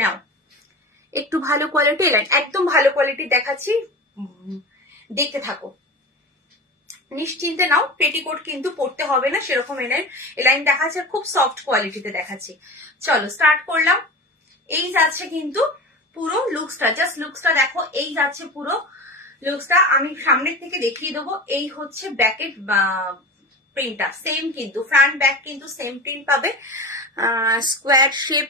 নাও একটু ভালো quality align, একদম ভালো কোয়ালিটি দেখাচ্ছি, দেখতে থাকো, নিশ্চিন্তে নাও। পেটিকোট কিন্তু পড়তে হবে না সেরকম এলাইন দেখাচ্ছে, খুব সফট কোয়ালিটিতে দেখাচ্ছি। চলো স্টার্ট করলাম। এই যাচ্ছে কিন্তু পুরো লুকসটা, জাস্ট লুকসটা দেখো, এই যাচ্ছে পুরো লুকসটা। আমি সামনের থেকে দেখিয়ে দেবো। এই হচ্ছে ব্যাকেট প্রিন্টটা, সেম কিন্তু ফ্রন্ট ব্যাক কিন্তু সেম প্রিন্ট পাবে। স্কোয়ার শেপ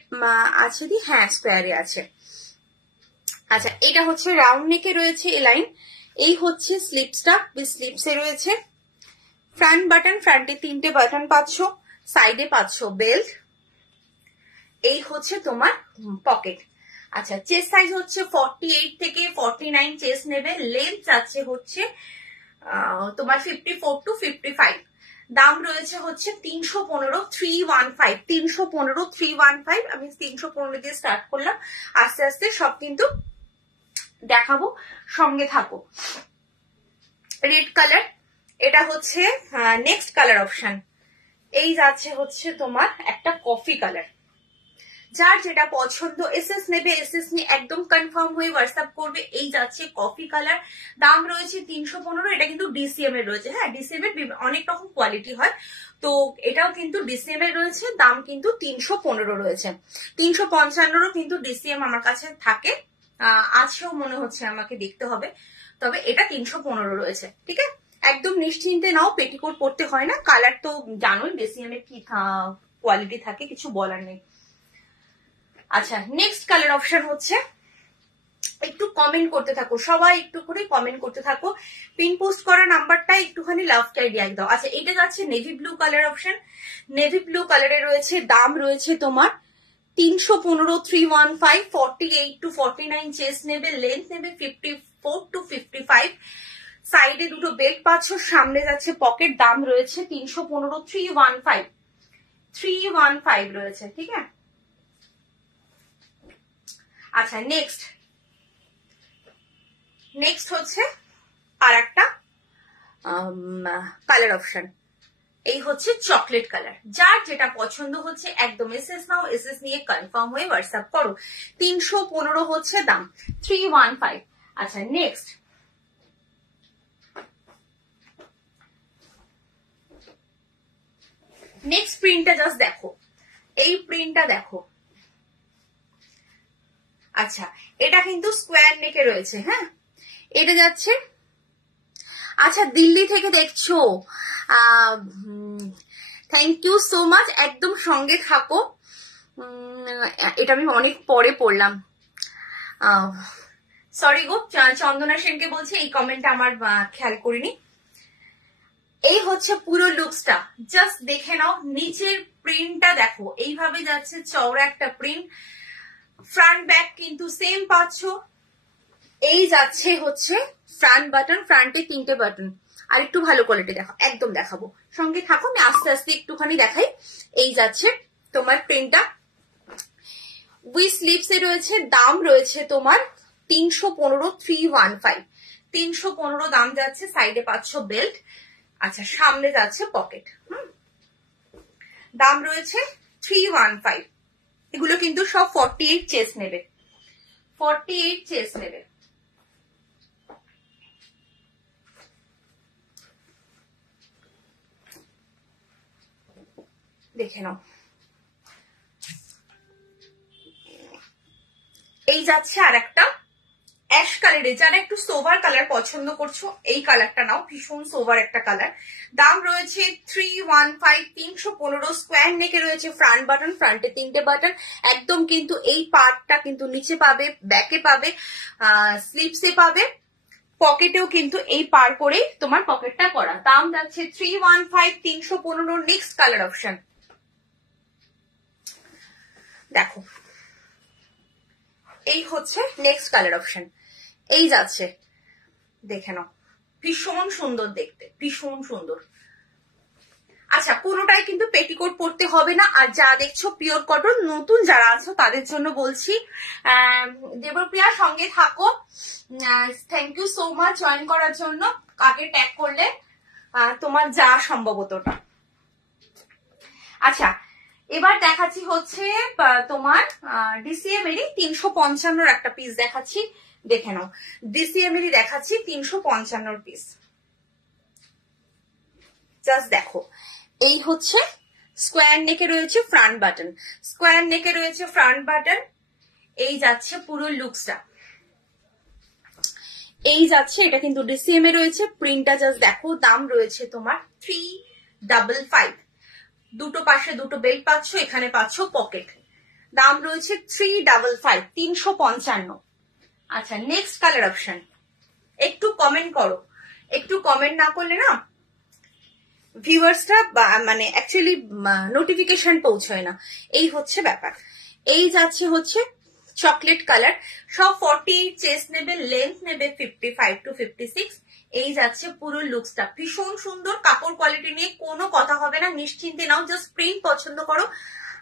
আছে দি, হ্যাঁ স্কোয়ারে আছে। আচ্ছা, এটা হচ্ছে রাউন্ড নেকে রয়েছে এলাইন। এই হচ্ছে স্লিপসটা, স্লিপসে রয়েছে ফ্রন্ট বাটন, ফ্রন্টে 3টে বাটন পাচ্ছ, সাইডে পাচ্ছ বেল্ট। এই হচ্ছে তোমার পকেট। আচ্ছা, চেস্ট সাইজ হচ্ছে 48 থেকে 49 চেস্ট নেবে। লেন্থ আছে হচ্ছে তোমার 54 to 55। দাম রয়েছে হচ্ছে 315, 315, 315, 315। আমি 315 দিয়ে স্টার্ট করলাম, আস্তে আস্তে সব কিন্তু দেখাবো, সঙ্গে থাকো। রেড কালার, এটা হচ্ছে নেক্সট কালার অপশন। এই যাচ্ছে হচ্ছে তোমার একটা কফি কালার। যার যেটা পছন্দ এসএস নেবে, এসএস নিয়ে একদম কনফার্ম হয়ে হোয়াটসঅ্যাপ করবে। এই যাচ্ছে কফি কালার, দাম রয়েছে 315। এটা কিন্তু ডিসিএম এর রয়েছে, হ্যাঁ ডিসিএম এর অনেক রকম কোয়ালিটি হয়, তো এটাও কিন্তু ডিসিএম এর রয়েছে। দাম কিন্তু 315 রয়েছে। 355 কিন্তু ডিসিএম আমার কাছে থাকে, আছেও মনে হচ্ছে, আমাকে দেখতে হবে, তবে এটা 315 রয়েছে। ঠিক আছে, একদম নিশ্চিন্তে নাও, পেটিকোট পড়তে হয় না। কালার তো জানোই ডিসিএম এর কি কোয়ালিটি থাকে, কিছু বলার নেই। আচ্ছা, নেক্সট কালার অপশন হচ্ছে, একটু কমেন্ট করতে থাকো সবাই, একটু করে কমেন্ট করতে থাকো। পিন পোস্ট করা নাম্বারটা একটুখানি লাভ ক্যারি দিয়ে দাও। আচ্ছা, এটা যাচ্ছে navy blue colour option. Navy blue কালারে রয়েছে, দাম রয়েছে তোমার 315, 315, 48 to 49 চেস্ট নেবে, লেন্থ নেবে 54 to 55। সাইডে দুটো বেল্ট পাচ্ছ, সামনে যাচ্ছে পকেট। দাম রয়েছে 315, 315, 315 রয়েছে। ঠিক আছে, আচ্ছা নেক্সট হচ্ছে আর একটা কালার অপশন। এই হচ্ছে চকলেট কালার। যার যেটা পছন্দ হচ্ছে একদম এসএস নাও, এসএস নিয়ে কনফার্ম হয়ে হোয়াটসঅ্যাপ করো। 315 হচ্ছে দাম, 315। আচ্ছা, নেক্সট প্রিন্টটা জাস্ট দেখো, এই প্রিন্টটা দেখো। আচ্ছা, এটা কিন্তু স্কোয়ার নেকে রয়েছে, হ্যাঁ এটা যাচ্ছে। আচ্ছা, দিল্লি থেকে দেখছো, থ্যাংক ইউ সো মাচ, একদম সঙ্গে থাকো। এটা আমি অনেক পরে পড়লাম, সরি গো। চন্দনা সেনকে বলছি, এই কমেন্টটা আমার খেয়াল করিনি। এই হচ্ছে পুরো লুকসটা, জাস্ট দেখে নাও। নিচের প্রিন্টটা দেখো, এইভাবে যাচ্ছে চওড়া একটা প্রিন্ট। ফ্রন্ট ব্যাক কিন্তু সেম পাচ্ছ। এই যাচ্ছে হচ্ছে ফ্রন্ট বাটন, ফ্রন্টে 3টে বাটন। আর একটু ভালো কোয়ালিটি দেখো, একদম দেখাবো, সঙ্গে থাকো, আমি আস্তে আস্তে একটুখানি দেখাই। এই যাচ্ছে তোমার প্রিন্টটা, উইথ স্লিভস এ রয়েছে। দাম রয়েছে তোমার 315, 315, 315 দাম যাচ্ছে। সাইডে পাচ্ছ বেল্ট। আচ্ছা, সামনে যাচ্ছে পকেট। দাম রয়েছে 315। এগুলো কিন্তু সব 48 চেস্ট নেবে, 48 চেস্ট নেবে। দেখে নাও। এই যাচ্ছে আর একটা অ্যাশ কালারে, যারা একটু সোভার কালার পছন্দ করছো এই কালারটা নাও, ভীষণ সোভার একটা কালার। দাম রয়েছে 315, 315। স্কোয়ার নেকে রয়েছে, ফ্রন্ট বাটন, ফ্রন্টে 3টে বাটন। একদম কিন্তু এই পার্টটা কিন্তু নিচে পাবে, ব্যাকে পাবে, স্লিপসে পাবে, পকেটেও কিন্তু এই পার করেই তোমার পকেটটা করা। দাম যাচ্ছে 315, 315। নেক্সট কালার অপশন দেখো, এই হচ্ছে নেক্সট কালার অপশন। এই যাচ্ছে, দেখে নাও, ভীষণ সুন্দর দেখতে, ভীষণ সুন্দর। আচ্ছা, কোনোটাই কিন্তু পেটিকোট পরতে হবে না। আর যা দেখছো পিওর কটন, নতুন যারা আছো তাদের জন্য বলছি, দেবপ্রিয়া সঙ্গে থাকো। Thank you so much join করার জন্য। কাকে ট্যাগ করলে তোমার যা সম্ভবতটা। আচ্ছা, এবার দেখাচ্ছি হচ্ছে তোমার ডিসিএম এরই 355 একটা পিস দেখাচ্ছি, দেখে নাও। ডিসিএম এরই দেখাচ্ছি 355 পিস, জাস্ট দেখো। এই হচ্ছে স্কোয়ার নেকে রয়েছে ফ্রন্ট বাটন, স্কোয়ার নেকে রয়েছে ফ্রন্ট বাটন। এই যাচ্ছে পুরো লুকসটা, এই যাচ্ছে। এটা কিন্তু ডিসিএম এ রয়েছে, প্রিন্টটা জাস্ট দেখো। দাম রয়েছে তোমার 355, দুটো পাশে দুটো বেল্ট পাচ্ছ, এখানে পাচ্ছ পকেট। দাম রয়েছে 355, 355। আচ্ছা, নেক্সট কালার অপশন। একটু কমেন্ট করো, একটু কমেন্ট না করলে না ভিউয়ার্সটা মানে অ্যাকচুয়ালি নোটিফিকেশন পৌঁছয় না, এই হচ্ছে ব্যাপার। এই যাচ্ছে হচ্ছে চকলেট কালার, সব 48 চেস্ট নেবে, লেন্থ নেবে 55 to 56। এই যাচ্ছে পুরো লুকসটা, ভীষণ সুন্দর। কাপড় কোয়ালিটি নিয়ে কোনো কথা হবে না, নিশ্চিন্তে নাও। জাস্ট প্রিন্ট পছন্দ করো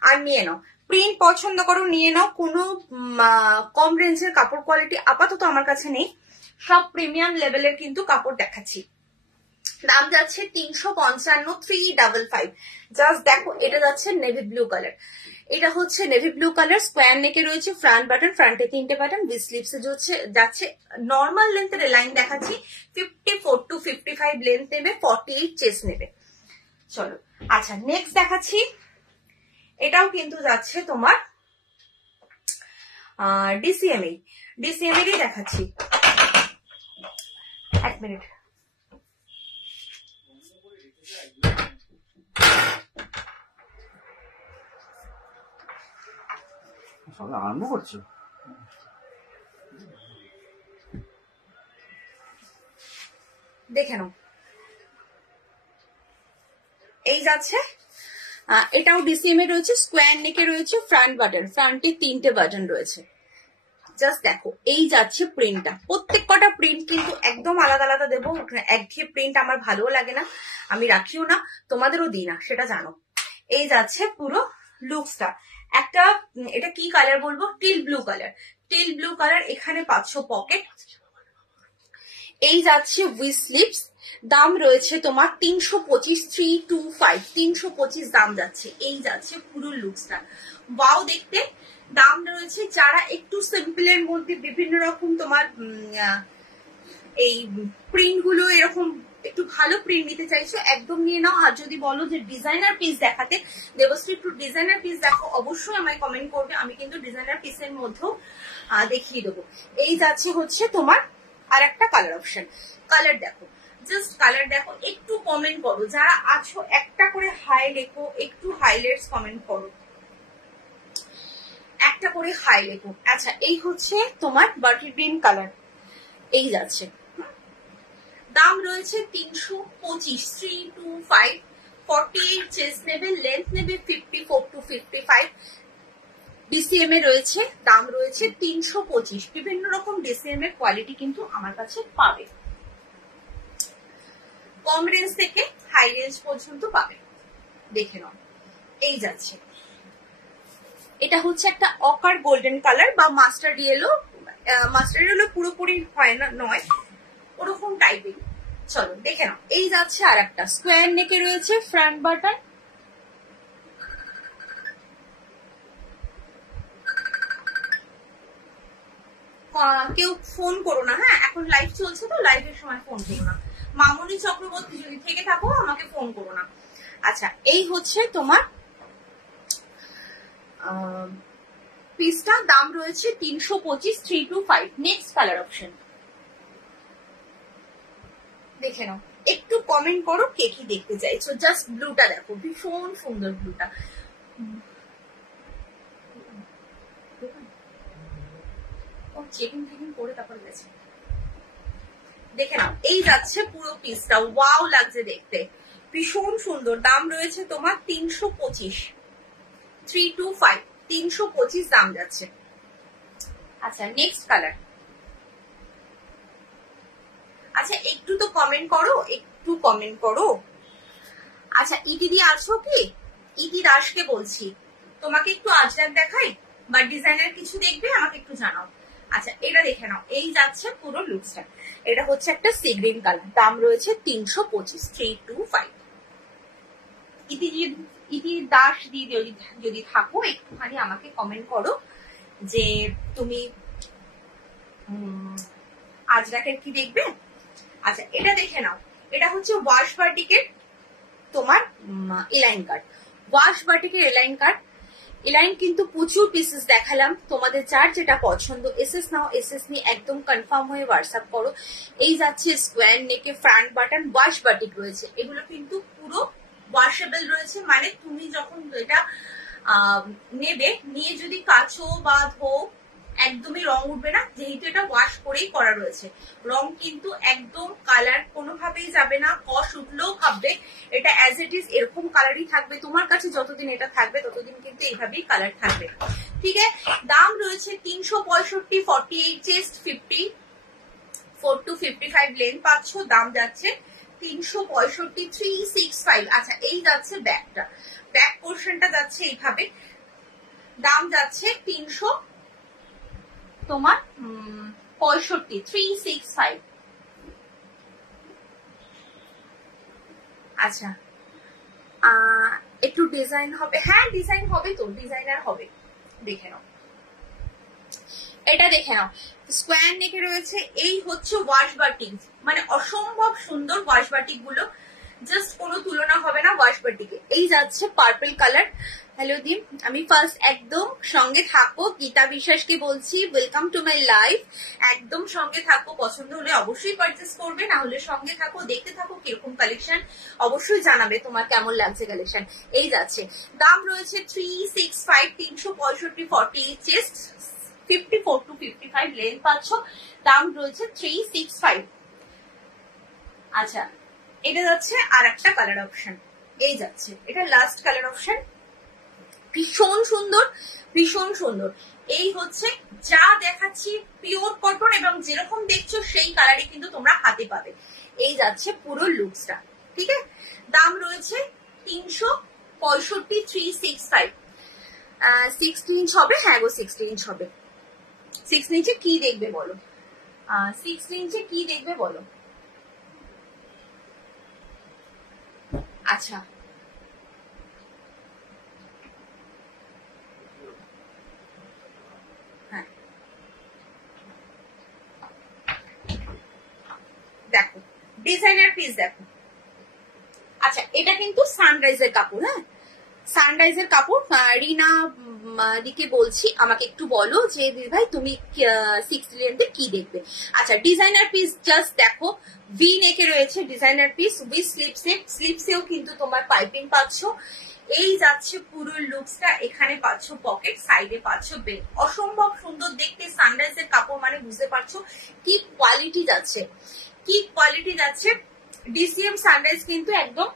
আর নিয়ে নাও, প্রিন্ট পছন্দ করো নিয়ে নাও। কোনো কম রেঞ্জের কাপড় কোয়ালিটি আপাতত আমার কাছে নেই, সব প্রিমিয়াম লেভেলের কিন্তু কাপড় দেখাচ্ছি। দাম যাচ্ছে 355, 355। জাস্ট দেখো, এটা যাচ্ছে নেভি ব্লু কালার, এটা হচ্ছে নেভি ব্লু কালার। স্কোয়ার নেকে রয়েছে ফ্রন্ট বাটন, ফ্রন্টে 3টে বাটন, উইথ স্লিভসে যাচ্ছে। নর্মাল লেন্থের লাইন দেখাচ্ছি, 54 to 55 লেন্থ নেবে, 48 চেস্ট নেবে। চলো, আচ্ছা নেক্সট দেখাচ্ছি। এটাও কিন্তু যাচ্ছে তোমার ডিসিএমএ, ডিসিএমএরই দেখাচ্ছি। এক মিনিট, আরম্ভ করছো? দেখে নাও, এই যাচ্ছে। এটাও ডিসিএম এ রয়েছে, স্কোয়ার নেকে রয়েছে ফ্রন্ট বাটন, ফ্রন্টে 3টে বাটন রয়েছে। জাস্ট দেখো, এই যাচ্ছে প্রিন্টটা। প্রত্যেক কটা প্রিন্ট কিন্তু একদম আলাদা আলাদা দেবো, একঘেয়ে প্রিন্ট আমার ভালোও লাগে না, আমি রাখিও না, তোমাদেরও দিই না, সেটা জানো। এই যাচ্ছে পুরো লুকসটা। একটা, এটা কি কালার বলবো, teal blue colour, teal blue colour. এখানে পাচ্ছ পকেট। এই যাচ্ছে উইথ স্লিভস। দাম রয়েছে তোমার 325, 325, 325 দাম যাচ্ছে। এই যাচ্ছে পুরো লুকসটা, ওয়াও দেখতে। দাম রয়েছে, যারা একটু সিম্পলের মধ্যে বিভিন্ন রকম তোমার এই প্রিন্ট গুলো এরকম একটু ভালো প্রিন্ট নিতে চাইছো, একদম নিয়ে নাও। আর যদি বলো যে ডিজাইনার পিস দেখাতে, দেবশ্রী একটু ডিজাইনার পিস দেখো, অবশ্যই আমায় কমেন্ট করবে, আমি কিন্তু ডিজাইনার পিসের মধ্যেও দেখিয়ে দেবো। এই যাচ্ছে হচ্ছে তোমার আর একটা কালার অপশন। কালার দেখো, জাস্ট কালার দেখো। একটু কমেন্ট করো, যারা আছো একটা করে হাই লেখো, একটু হাইলাইটস কমেন্ট করো, একটা করে হাই লেখো। আচ্ছা, এই হচ্ছে তোমার বাটার গ্রিন কালার, এই যাচ্ছে। দাম রয়েছে 325, 325, 48 চেস্ট নেবে, লেন্থ নেবে 54 to 55। ডিসিএম এ রয়েছে, দাম রয়েছে 325। বিভিন্ন রকম ডিসিএম এর কোয়ালিটি কিন্তু আমার কাছে পাবে, কম রেঞ্জ থেকে হাই রেঞ্জ পর্যন্ত পাবে, দেখে নাও। এই যাচ্ছে, এটা হচ্ছে একটা অকার গোল্ডেন কালার বা মাস্টার্ড ইয়েলো। মাস্টার্ড ইয়েলো পুরোপুরি হয় না, নয়, ওরকম টাইপের। চলো দেখে নাও। এই যাচ্ছে আর একটা স্কোয়ার নেকে রয়েছে ফ্রন্ট বাটন। কেউ ফোন করো না, হ্যাঁ, এখন লাইভ চলছে তো, লাইভের সময় ফোন করো না। মামনি চক্রবর্তী যদি থেকে থাকো আমাকে ফোন করো না। আচ্ছা, এই হচ্ছে তোমার পিসটা। দাম রয়েছে 325, 325। নেক্সট কালার অপশন দেখে নাও। একটু কমেন্ট করো কে কি দেখতে চাইছো। জাস্ট ব্লুটা দেখো, ভীষণ সুন্দর ব্লুটা। চেকিং টেকিং করে তারপর গেছে, দেখে নাও। এই যাচ্ছে পুরো পিসটা, ওয়াও লাগছে দেখতে, ভীষণ সুন্দর। দাম রয়েছে তোমার 325, 325, 325 দাম যাচ্ছে। আচ্ছা, নেক্সট কালার। আচ্ছা, একটু তো কমেন্ট করো, একটু কমেন্ট করো। আচ্ছা, ইতিদি আছো কি? ইতি দাসকে বলছি, তোমাকে একটু আজরাক দেখাই বা ডিজাইনার কিছু দেখবে, আমাকে একটু জানাও। আচ্ছা, এটা দেখে নাও। এই যাচ্ছে পুরো লুকসটা। এটা হচ্ছে একটা সি গ্রিন কালার, দাম রয়েছে 325, 325। ইতি ইতি দাস দি যদি থাকো একটুখানি আমাকে কমেন্ট করো যে তুমি আজরাকের কি দেখবে। আচ্ছা এটা দেখে নাও, এটা হচ্ছে ওয়াশ বাটিকের তোমার এলাইন কাট। ওয়াশ বাটিকের এলাইন কাট, এলাইন কিন্তু প্রচুর পিসেস দেখালাম, তোমাদের যার যেটা পছন্দ এসএস নাও, এসএস নিয়ে একদম কনফার্ম হয়ে হোয়াটসঅ্যাপ করো। এই যাচ্ছে স্কোয়ার নেকে, ফ্রন্ট বাটন, ওয়াশ বাটিক রয়েছে, এগুলো কিন্তু পুরো ওয়াশেবল রয়েছে, মানে তুমি যখন এটা নেবে, নিয়ে যদি কাচো বা ধো একদমই রং উঠবে না, যেহেতু এটা ওয়াশ করেই করা রয়েছে। রং কিন্তু একদম কালার কোনোভাবেই যাবে না, কষ উঠলেও কাঁপবে, এটা অ্যাজ ইট ইজ এরকম কালারই থাকবে তোমার কাছে, যতদিন এটা থাকবে ততদিন কিন্তু এইভাবেই কালার থাকবে। ঠিক আছে, দাম রয়েছে 365, 48 চেস্ট, 54 to 55 লেন্থ পাচ্ছ, দাম যাচ্ছে 365, 365। আচ্ছা এই যাচ্ছে ব্যাকটা, ব্যাক পোর্শনটা যাচ্ছে এইভাবে, দাম যাচ্ছে 300 তোমার 65, 365। আচ্ছা একটু ডিজাইন হবে, হ্যাঁ ডিজাইন হবে তো, ডিজাইনার হবে, দেখে নাও এটা, দেখে নাও স্কোয়ার নেকে রয়েছে। এই হচ্ছে ওয়াশ বাটিক, মানে অসম্ভব সুন্দর ওয়াশ বাটিক গুলো, জাস্ট কোনো তুলনা হবে না ওয়াশ বাটিকে। এই যাচ্ছে পার্পল কালার। হ্যালো দিম, আমি ফার্স্ট একদম সঙ্গে থাকো, গীতা বিশ্বাসকে বলছি ওয়েলকাম টু মাই লাইফ, একদম সঙ্গে থাকো, পছন্দ হলে অবশ্যই পারচেস করবে, না হলে সঙ্গে থাকো, দেখতে থাকো কিরকম কালেকশন, অবশ্যই জানাবে তোমার কেমন লাগছে কালেকশন। এই যাচ্ছে, দাম রয়েছে 365, 365, 48 চেস্ট, 54 to 55 লেন্থ পাচ্ছ, দাম রয়েছে 365। আচ্ছা এটা যাচ্ছে আর একটা কালার অপশন, এই যাচ্ছে এটা লাস্ট কালার অপশন, ভীষণ সুন্দর, ভীষণ সুন্দর। এই হচ্ছে যা দেখাচ্ছি পিওর কটন, এবং যেরকম দেখছো সেই কালারই কিন্তু তোমরা হাতে পাবে। এই যাচ্ছে পুরো লুকসটা, ঠিক আছে, দাম রয়েছে 365, 365। 16 ইঞ্চ হবে, হ্যাঁ গো 16 ইঞ্চ হবে। 16 ইঞ্চে কি দেখবে বলো, 16 ইঞ্চে কি দেখবে বলো। আচ্ছা হ্যাঁ দেখো ডিজাইনার পিস দেখো। আচ্ছা এটা কিন্তু সানরাইজের কাপড়, হ্যাঁ সানরাইজের কাপড়। রিনা দিকে বলছি, আমাকে একটু বলো যে দিদি ভাই তুমি 60 লেন্থে কি দেখবে। আচ্ছা ডিজাইনার পিস জাস্ট দেখো, ভি নেকে রয়েছে ডিজাইনার পিস উইথ স্লিপসে, স্লিপসেও কিন্তু তোমার পাইপিং পাচ্ছ। এই যাচ্ছে পুরো লুকসটা, এখানে পাচ্ছ পকেট, সাইডে পাচ্ছ বেল, অসম্ভব সুন্দর দেখতে। সানরাইজের কাপড় মানে বুঝতে পারছো কি কোয়ালিটি যাচ্ছে, কি কোয়ালিটি যাচ্ছে। ডিসিএম সানরাইজ কিন্তু একদম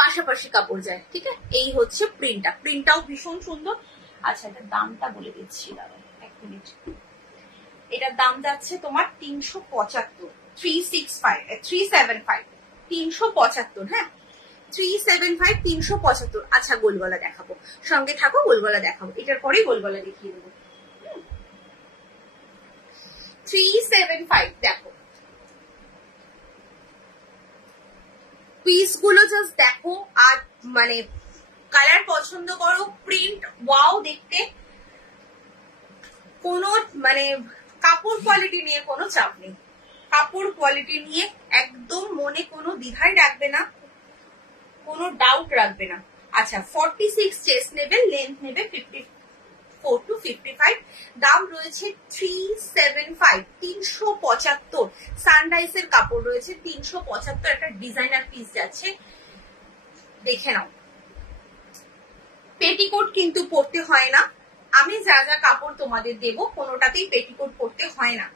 পাশাপাশি কাপড় যায়, ঠিক আছে। এই হচ্ছে প্রিন্টটা, প্রিন্টটাও ভীষণ সুন্দর। আচ্ছা এটার দামটা বলে দিচ্ছি, দাদা এক মিনিট। এটার দাম যাচ্ছে তোমার 375, 375, 375, হ্যাঁ 375, 375। আচ্ছা গোলগলা দেখাবো, সঙ্গে থাকো, গোলগলা দেখাবো, এটার পরেই গোলগলা দেখিয়ে দেবো। 375 দেখো, পিস গুলো জাস্ট দেখো, আর মানে কালার পছন্দ করো, প্রিন্ট ওয়াও দেখতে, কোনো মানে কাপড় কোয়ালিটি নিয়ে কোনো চাপ নেই, কাপড় কোয়ালিটি নিয়ে একদম মনে কোনো দ্বিধাই রাখবে না, কোনো ডাউট রাখবে না। আচ্ছা 46 চেস্ট নেবে, লেন্থ নেবে 54 to 55, দাম রয়েছে 375, 375। সানরাইজের কাপড় রয়েছে 375, একটা ডিজাইনার পিস যাচ্ছে, দেখে নাও। পেটিকোট কিন্তু পরতে হয় না, আমি যা যা কাপড় তোমাদের দেবো কোনোটাতেই পেটিকোট পরতে হয় না।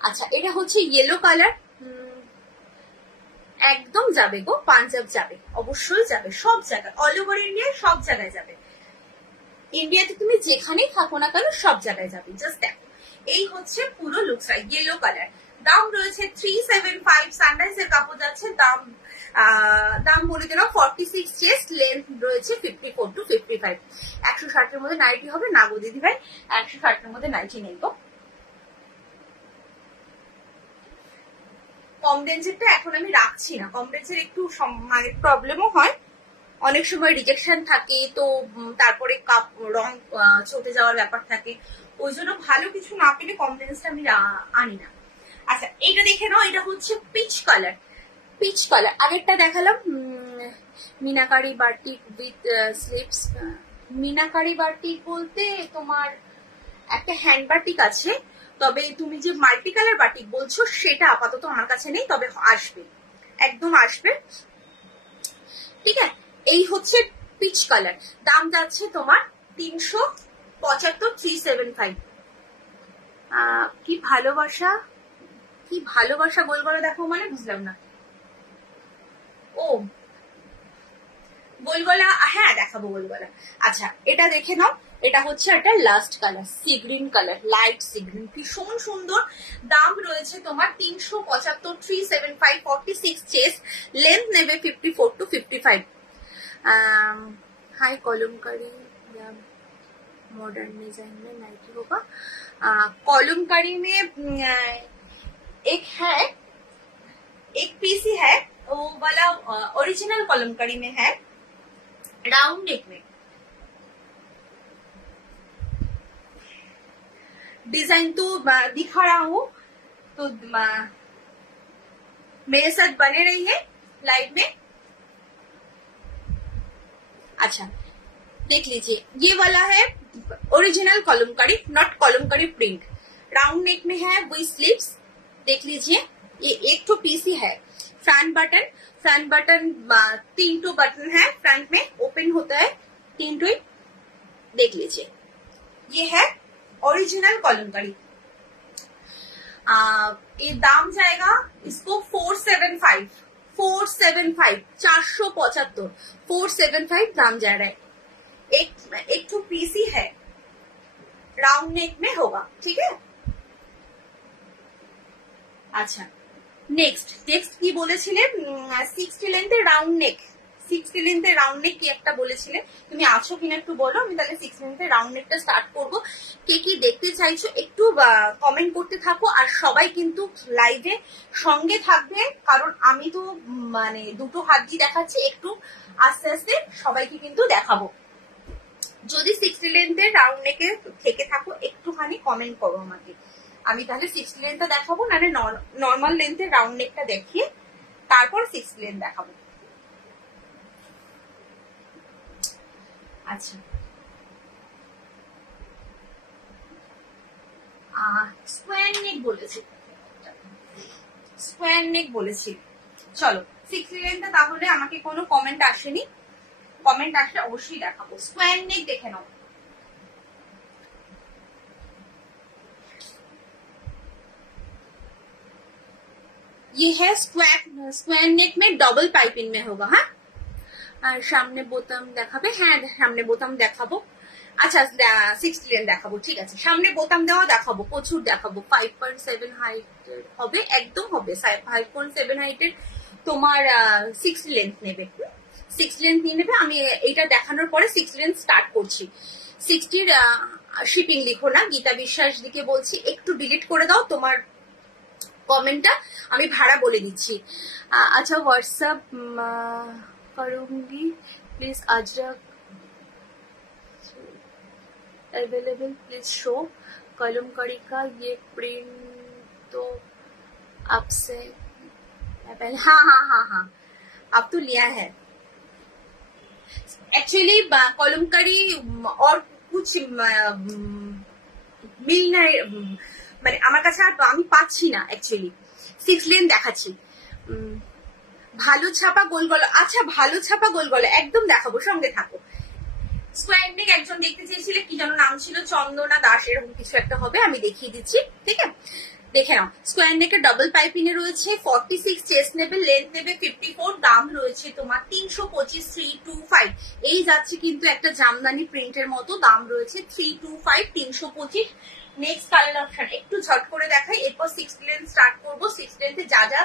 আচ্ছা এটা হচ্ছে ইয়েলো কালার, একদম যাবে গো, পাঞ্জাব যাবে, অবশ্যই যাবে, সব জায়গায়, অল ওভার ইন্ডিয়া সব জায়গায় যাবে, ইন্ডিয়াতে তুমি যেখানেই থাকো না কেন সব জায়গায় যাবে। জাস্ট দেখো এই হচ্ছে পুরো লুকসটা, ইয়েলো কালার, দাম রয়েছে 375। সানরাইজের কাপড় যাচ্ছে, দাম বলে দিলাম 46 চেস্ট, লেন্থ রয়েছে 54 to 55। 160 এর মধ্যে নাইটি হবে না গো দিদি ভাই, 160 এর মধ্যে নাইটি নেই গো। কম রেঞ্জেরটা এখন আমি রাখছি না, কম রেঞ্জের একটু মানে প্রবলেমও হয়, অনেক সময় রিজেকশন থাকে, তো তারপরে কাপ রং চটে যাওয়ার ব্যাপার থাকে, ওই জন্য ভালো কিছু না পেলে কম রেঞ্জটা আমি আনি না। আচ্ছা এইটা দেখে নাও, এটা হচ্ছে পিচ কালার, পিচ কালার। আগেরটা দেখালাম meenakari batik with slips. Meenakari batik বলতে তোমার একটা হ্যান্ড বাটিক আছে, তবে তুমি যে মাল্টি কালার বাটিক বলছো সেটা আপাতত আমার কাছে নেই, তবে আসবে, একদম আসবে। ঠিক আছে, এই হচ্ছে পিচ কালার। দাম যাচ্ছে তোমার 375, 375। কি ভালোবাসা, কি ভালোবাসা গোল গলা দেখো মানে বুঝলাম না। ও গোল গলা, হ্যাঁ দেখাবো গোল গলা। আচ্ছা এটা দেখে নাও, এটা হচ্ছে একটা last colour, sea green colour, light sea green, ভীষণ সুন্দর। দাম রয়েছে তোমার 375, 375, 46 চেস্ট, লেন্থ নেবে 54 to 55। हाय कॉलमकारी या मॉडर्न डिजाइन में नाइटी होगा। कॉलमकारी में एक है, एक पीस ही है, वो वाला ओरिजिनल कॉलमकारी में है, राउंड नेक में। डिजाइन तो दिखा रहा हूँ, तो मेरे साथ बने रहिए लाइव में। अच्छा देख लीजिए, ये वाला है original Kalamkari, not Kalamkari print, round neck में है, वही स्लीव्स देख लीजिए। ये एक तो पीस ही है। फ्रंट बटन, फ्रंट बटन 3 तो बटन है फ्रंट में, ओपन होता है 3 तो, देख लीजिए। ये है ओरिजिनल कॉलमकारी। ये दाम जाएगा इसको 475, 475, 475, 475 दाम जा रहा है। एक तो पीस ही है, राउंड नेक में होगा, ठीक है। अच्छा নেক্সট কি বলেছিলে, 60 লেন্থের রাউন্ড নেক, 60 লেন্থের রাউন্ড নেক কি একটা বলেছিলে, তুমি আছো কিনা একটু বলো, আমি তাহলে 60 লেন্থের রাউন্ড নেকটা স্টার্ট করব। কে কি দেখতে চাইছো একটু কমেন্ট করতে থাকো, আর সবাই কিন্তু লাইভে সঙ্গে থাকবে, কারণ আমি তো মানে দুটো হাত দিয়ে দেখাচ্ছি, একটু আস্তে আস্তে সবাইকে কিন্তু দেখাবো। যদি 60 লেন্থের রাউন্ড নেকে থেকে থাকো একটুখানি কমেন্ট করো আমাকে, আমি তাহলে 60 লেন্থটা দেখাবো, নাহলে নর্মাল লেন্থের রাউন্ড নেকটা দেখিয়ে তারপর 60 লেন্থ দেখাবো। আচ্ছা স্কোয়ার নেক বলেছি, স্কোয়ার নেক বলেছি। চলো 60 লেন্থটা তাহলে আমাকে কোনো কমেন্ট আসেনি, কমেন্ট আসলে অবশ্যই দেখাবো। স্কোয়ার নেক দেখে নাও। ये है स्क्वायर नेक में डबल पाइपिंग में होगा। हाँ আর সামনে বোতাম দেখাবে, হ্যাঁ সামনে বোতাম দেখাবো। আচ্ছা 60 লেন্থ দেখাবো, ঠিক আছে, সামনে বোতাম দেওয়া দেখাবো, প্রচুর দেখাবো। 5.7 হাইটের হবে, একদম হবে 5.7 হাইটের তোমার 60 লেন্থ নেবে, 60 লেন্থ নিয়ে নেবে। আমি এইটা দেখানোর পরে 60 লেন্থ স্টার্ট করছি। 60 শিপিং লিখো না, গীতা বিশ্বাস দিকে বলছি একটু ডিলিট করে দাও তোমার কমেন্টটা, আমি ভাড়া বলে দিচ্ছি। अच्छा व्हाट्सएप करूंगी please, Ajrak available please show, Kalamkari का ये प्रिंट तो अब से पहले, हाँ हाँ हाँ हाँ अब तो लिया है एक्चुअली। कलमकारी और कुछ मिल नहीं, মানে আমার কাছে আর আমি পাচ্ছি না অ্যাকচুয়ালি। 6 লেন দেখাচ্ছি, ভালো ছাপা গোল গলা। আচ্ছা ভালো ছাপা গোল গলা একদম দেখাবো, সঙ্গে থাকো। স্কোয়ার নেক একজন দেখতে চেয়েছিলে, কি যেন নাম ছিল, চন্দনা দাস এরকম কিছু একটা হবে, আমি দেখিয়ে দিচ্ছি, ঠিক আছে দেখে নাও। স্কোয়ার নেকের ডাবল পাইপিং এ রয়েছে, 46 চেস্ট নেবে, লেন্থ নেবে 54, দাম রয়েছে তোমার 325, 325। এই যাচ্ছে কিন্তু একটা জামদানি প্রিন্টের মতো, দাম রয়েছে 325, 325। নেক্সট কালার অপশন একটু ঝট করে দেখাই, এরপর 60 লেন্থ স্টার্ট করবো। 60 লেন্থে যা যা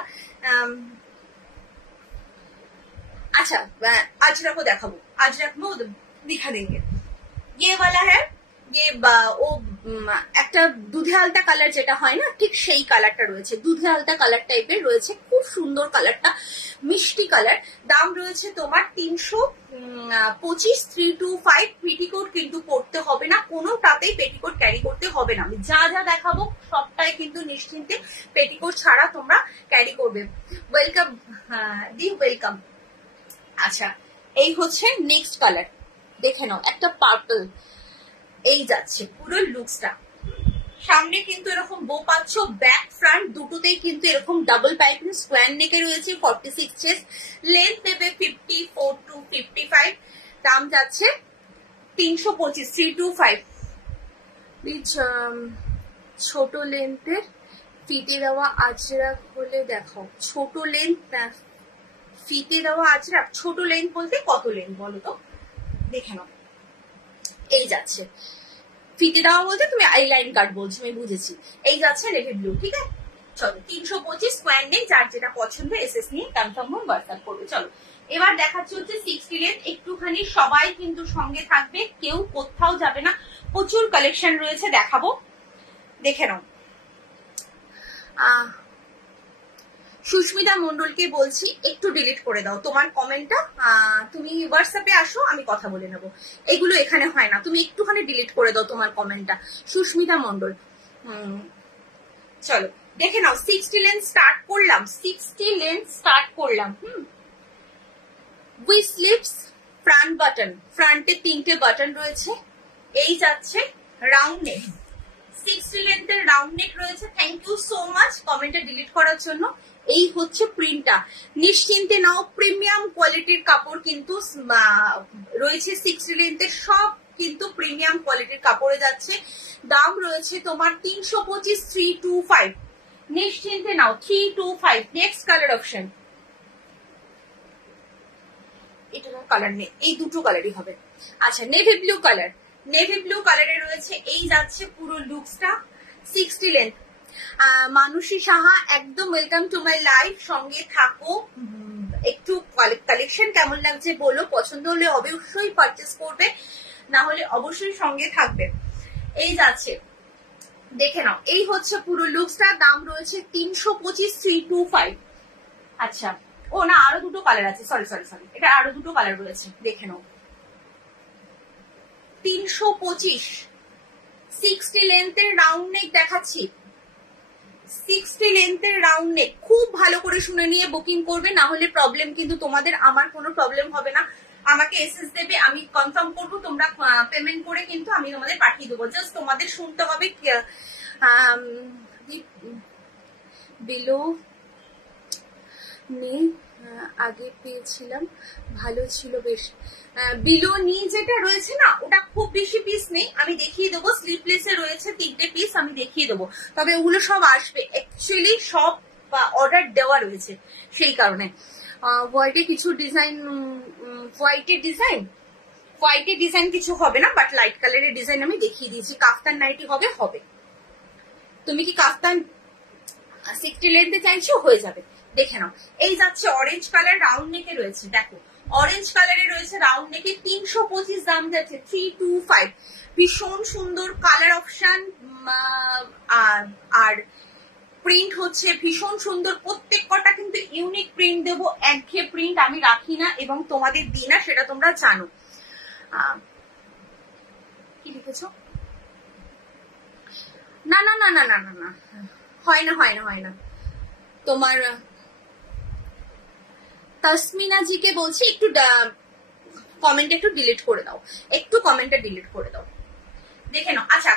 अच्छा अजरक को देखाबो, अजरक में दिखा देंगे। ये वाला है, ये वो একটা দুধে আলতা কালার যেটা হয় না, ঠিক সেই কালারটা রয়েছে, দুধে আলতা কালার টাইপের রয়েছে, খুব সুন্দর কালারটা, মিষ্টি কালার। দাম রয়েছে তোমার 325, 325। পেটিকোট কিন্তু পরতে হবে না, কোনোটাতেই পেটিকোট ক্যারি করতে হবে না। আমি যা যা দেখাবো সবটাই কিন্তু নিশ্চিন্তে পেটিকোট ছাড়া তোমরা ক্যারি করবে। ওয়েলকাম দি, ওয়েলকাম। আচ্ছা, এই হচ্ছে নেক্সট কালার, দেখে নাও, একটা পার্পল। এই যাচ্ছে পুরো লুকসটা, সামনে কিন্তু এরকম বো পাচ্ছ, ব্যাক ফ্রন্ট দুটোতেই কিন্তু এরকম ডাবল পাইপিং, স্কোয়ার নেকে রয়েছে, 46 চেস্ট, লেন্থ দেবে 54 to 55। দাম যাচ্ছে 325, 325। ছোট লেন্থের ফিতে দেওয়া আজরাক হলে দেখাও। ছোট লেন্থ ফিতে দেওয়া আজরাক, ছোট লেন্থ বলতে কত লেন্থ বলো তো, দেখে নাও। এই যাচ্ছে ফিতে দেওয়া বলতে তুমি আই লাইন কাট বলছো, আমি বুঝেছি। এই যাচ্ছে নেভি ব্লু, ঠিক আছে। চলো 325 স্কোয়ার নেক, যার যেটা পছন্দ এসএস নিয়ে কনফার্ম হোয়াটসঅ্যাপ করবে। চলো এবার দেখাচ্ছি হচ্ছে 60 লেন্থ। একটুখানি সবাই কিন্তু সঙ্গে থাকবে, কেউ কোথাও যাবে না, প্রচুর কালেকশন রয়েছে, দেখাবো, দেখে নাও। সুস্মিতা মন্ডলকে বলছি একটু ডিলিট করে দাও তোমার কমেন্টটা, তুমি হোয়াটসঅ্যাপে আসো, আমি কথা বলে নেবো, এগুলো এখানে হয় না, তুমি একটুখানি ডিলিট করে দাও তোমার কমেন্টটা, সুস্মিতা মন্ডল। চলো দেখে নাও, 60 লেন্থ স্টার্ট করলাম, 60 লেন্থ স্টার্ট করলাম। উইথ স্লিপস, ফ্রন্ট বাটন, ফ্রন্টে 3টে বাটন রয়েছে। এই যাচ্ছে রাউন্ড নেক, 60 লেন্থের রাউন্ড নেক রয়েছে। থ্যাংক ইউ সো মাচ কমেন্টটা ডিলিট করার জন্য। এই হচ্ছে প্রিন্টটা, নিশ্চিন্তে নাও, প্রিমিয়াম কোয়ালিটির কাপড় কিন্তু রয়েছে 60 লেন্থের, সব কিন্তু প্রিমিয়াম কোয়ালিটির কাপড়ে যাচ্ছে। দাম রয়েছে তোমার 325, 325। নিশ্চিন্তে নাও, 325। নেক্সট কালার অপশন, এটা কালার নেই, এই দুটো কালারই হবে। আচ্ছা, navy blue colour, navy blue কালারে রয়েছে। এই যাচ্ছে পুরো লুকসটা, 60 লেন্থ। মানসী সাহা, একদম ওয়েলকাম টু মাই লাইফ, সঙ্গে থাকো। একটু কালেকশন কেমন লাগছে বলো, পছন্দ হলে অবশ্যই পারচেস করবে, না হলে অবশ্যই সঙ্গে থাকবে। এই যাচ্ছে, দেখে নাও, এই হচ্ছে পুরো লুকসটা। দাম রয়েছে 325, 325। আচ্ছা, ও না, আরো দুটো কালার আছে, সরি সরি সরি, এটা আরো দুটো কালার রয়েছে, দেখে নাও। 325, 60 লেন্থের রাউন্ড নেক দেখাচ্ছি, 60 লেন্থের রাউন্ড নেক। খুব ভালো করে শুনে নিয়ে বুকিং করবে, না হলে প্রবলেম কিন্তু তোমাদের, আমার কোনো প্রবলেম হবে না। আমাকে এসএস দেবে, আমি কনফার্ম করবো, তোমরা পেমেন্ট করে কিন্তু আমি তোমাদের পাঠিয়ে দেবো। জাস্ট তোমাদের শুনতে হবে বিলো নেই, আগে পেয়েছিলাম, ভালো ছিল বেশ। বিলো নি যেটা রয়েছে না, ওটা খুব বেশি পিস নেই, আমি দেখিয়ে দেবো। স্লিপলেসে রয়েছে 3টে পিস, আমি দেখিয়ে দেবো, তবে ওগুলো সব আসবে, অ্যাকচুয়ালি সব অর্ডার দেওয়া রয়েছে, সেই কারণে। হোয়াইটে কিছু ডিজাইন, হোয়াইটের ডিজাইন কিছু হবে না, বাট লাইট কালারের ডিজাইন আমি দেখিয়ে দিয়েছি। কাফতান নাইটি হবে, হবে। তুমি কি কাফতান 60 লেন্থে চাইছো, হয়ে যাবে, দেখে নাও। এই যাচ্ছে অরেঞ্জ কালার, রাউন্ড নেকে রয়েছে, দেখো অরেঞ্জ কালারে রয়েছে রাউন্ড নেকে, 325। দাম যাচ্ছে 325। ভীষণ সুন্দর কালার অপশন, আর প্রিন্ট হচ্ছে ভীষণ সুন্দর, প্রত্যেক কটা কিন্তু ইউনিক প্রিন্ট দেবো, একঘেয়ে প্রিন্ট আমি রাখি না এবং তোমাদের দিই না, সেটা তোমরা জানো। কি লিখেছো? না না না না না না না, হয় না হয় না হয় না। তোমার তসমিনা জিকে বলছি একটু কমেন্ট একটু ডিলিট করে দাও, একটু কমেন্টটা ডিলিট করে দাও, দেখে নাও। আচ্ছা,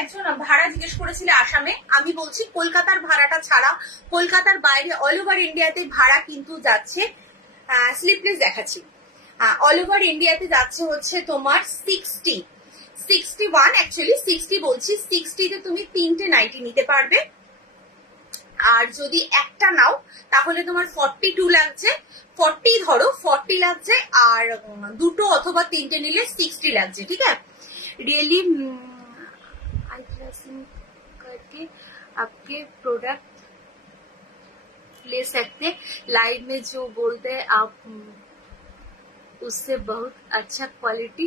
একজন ভাড়া জিজ্ঞেস করেছিলে আসামে, আমি বলছি কলকাতার ভাড়াটা ছাড়া কলকাতার বাইরে অল ওভার ইন্ডিয়াতে ভাড়া কিন্তু যাচ্ছে, স্লিপলেস দেখাচ্ছি, অল ওভার ইন্ডিয়াতে যাচ্ছে হচ্ছে তোমার 61, অ্যাকচুয়ালি 60 বলছি, 60তে তুমি 3টে নাইটি নিতে পারবে, আর যদি একটা নাও তাহলে তোমার 42 লাগছে, 40 ধরো, 40 লাগছে, আর দুটো অথবা 3টে নিলে 60 লাগছে, ঠিক আছে। रियली आई क्लासिंग करके आपके प्रोडक्ट ले सकते, लाइव में जो बोलते हैं आप उससे बहुत अच्छा क्वालिटी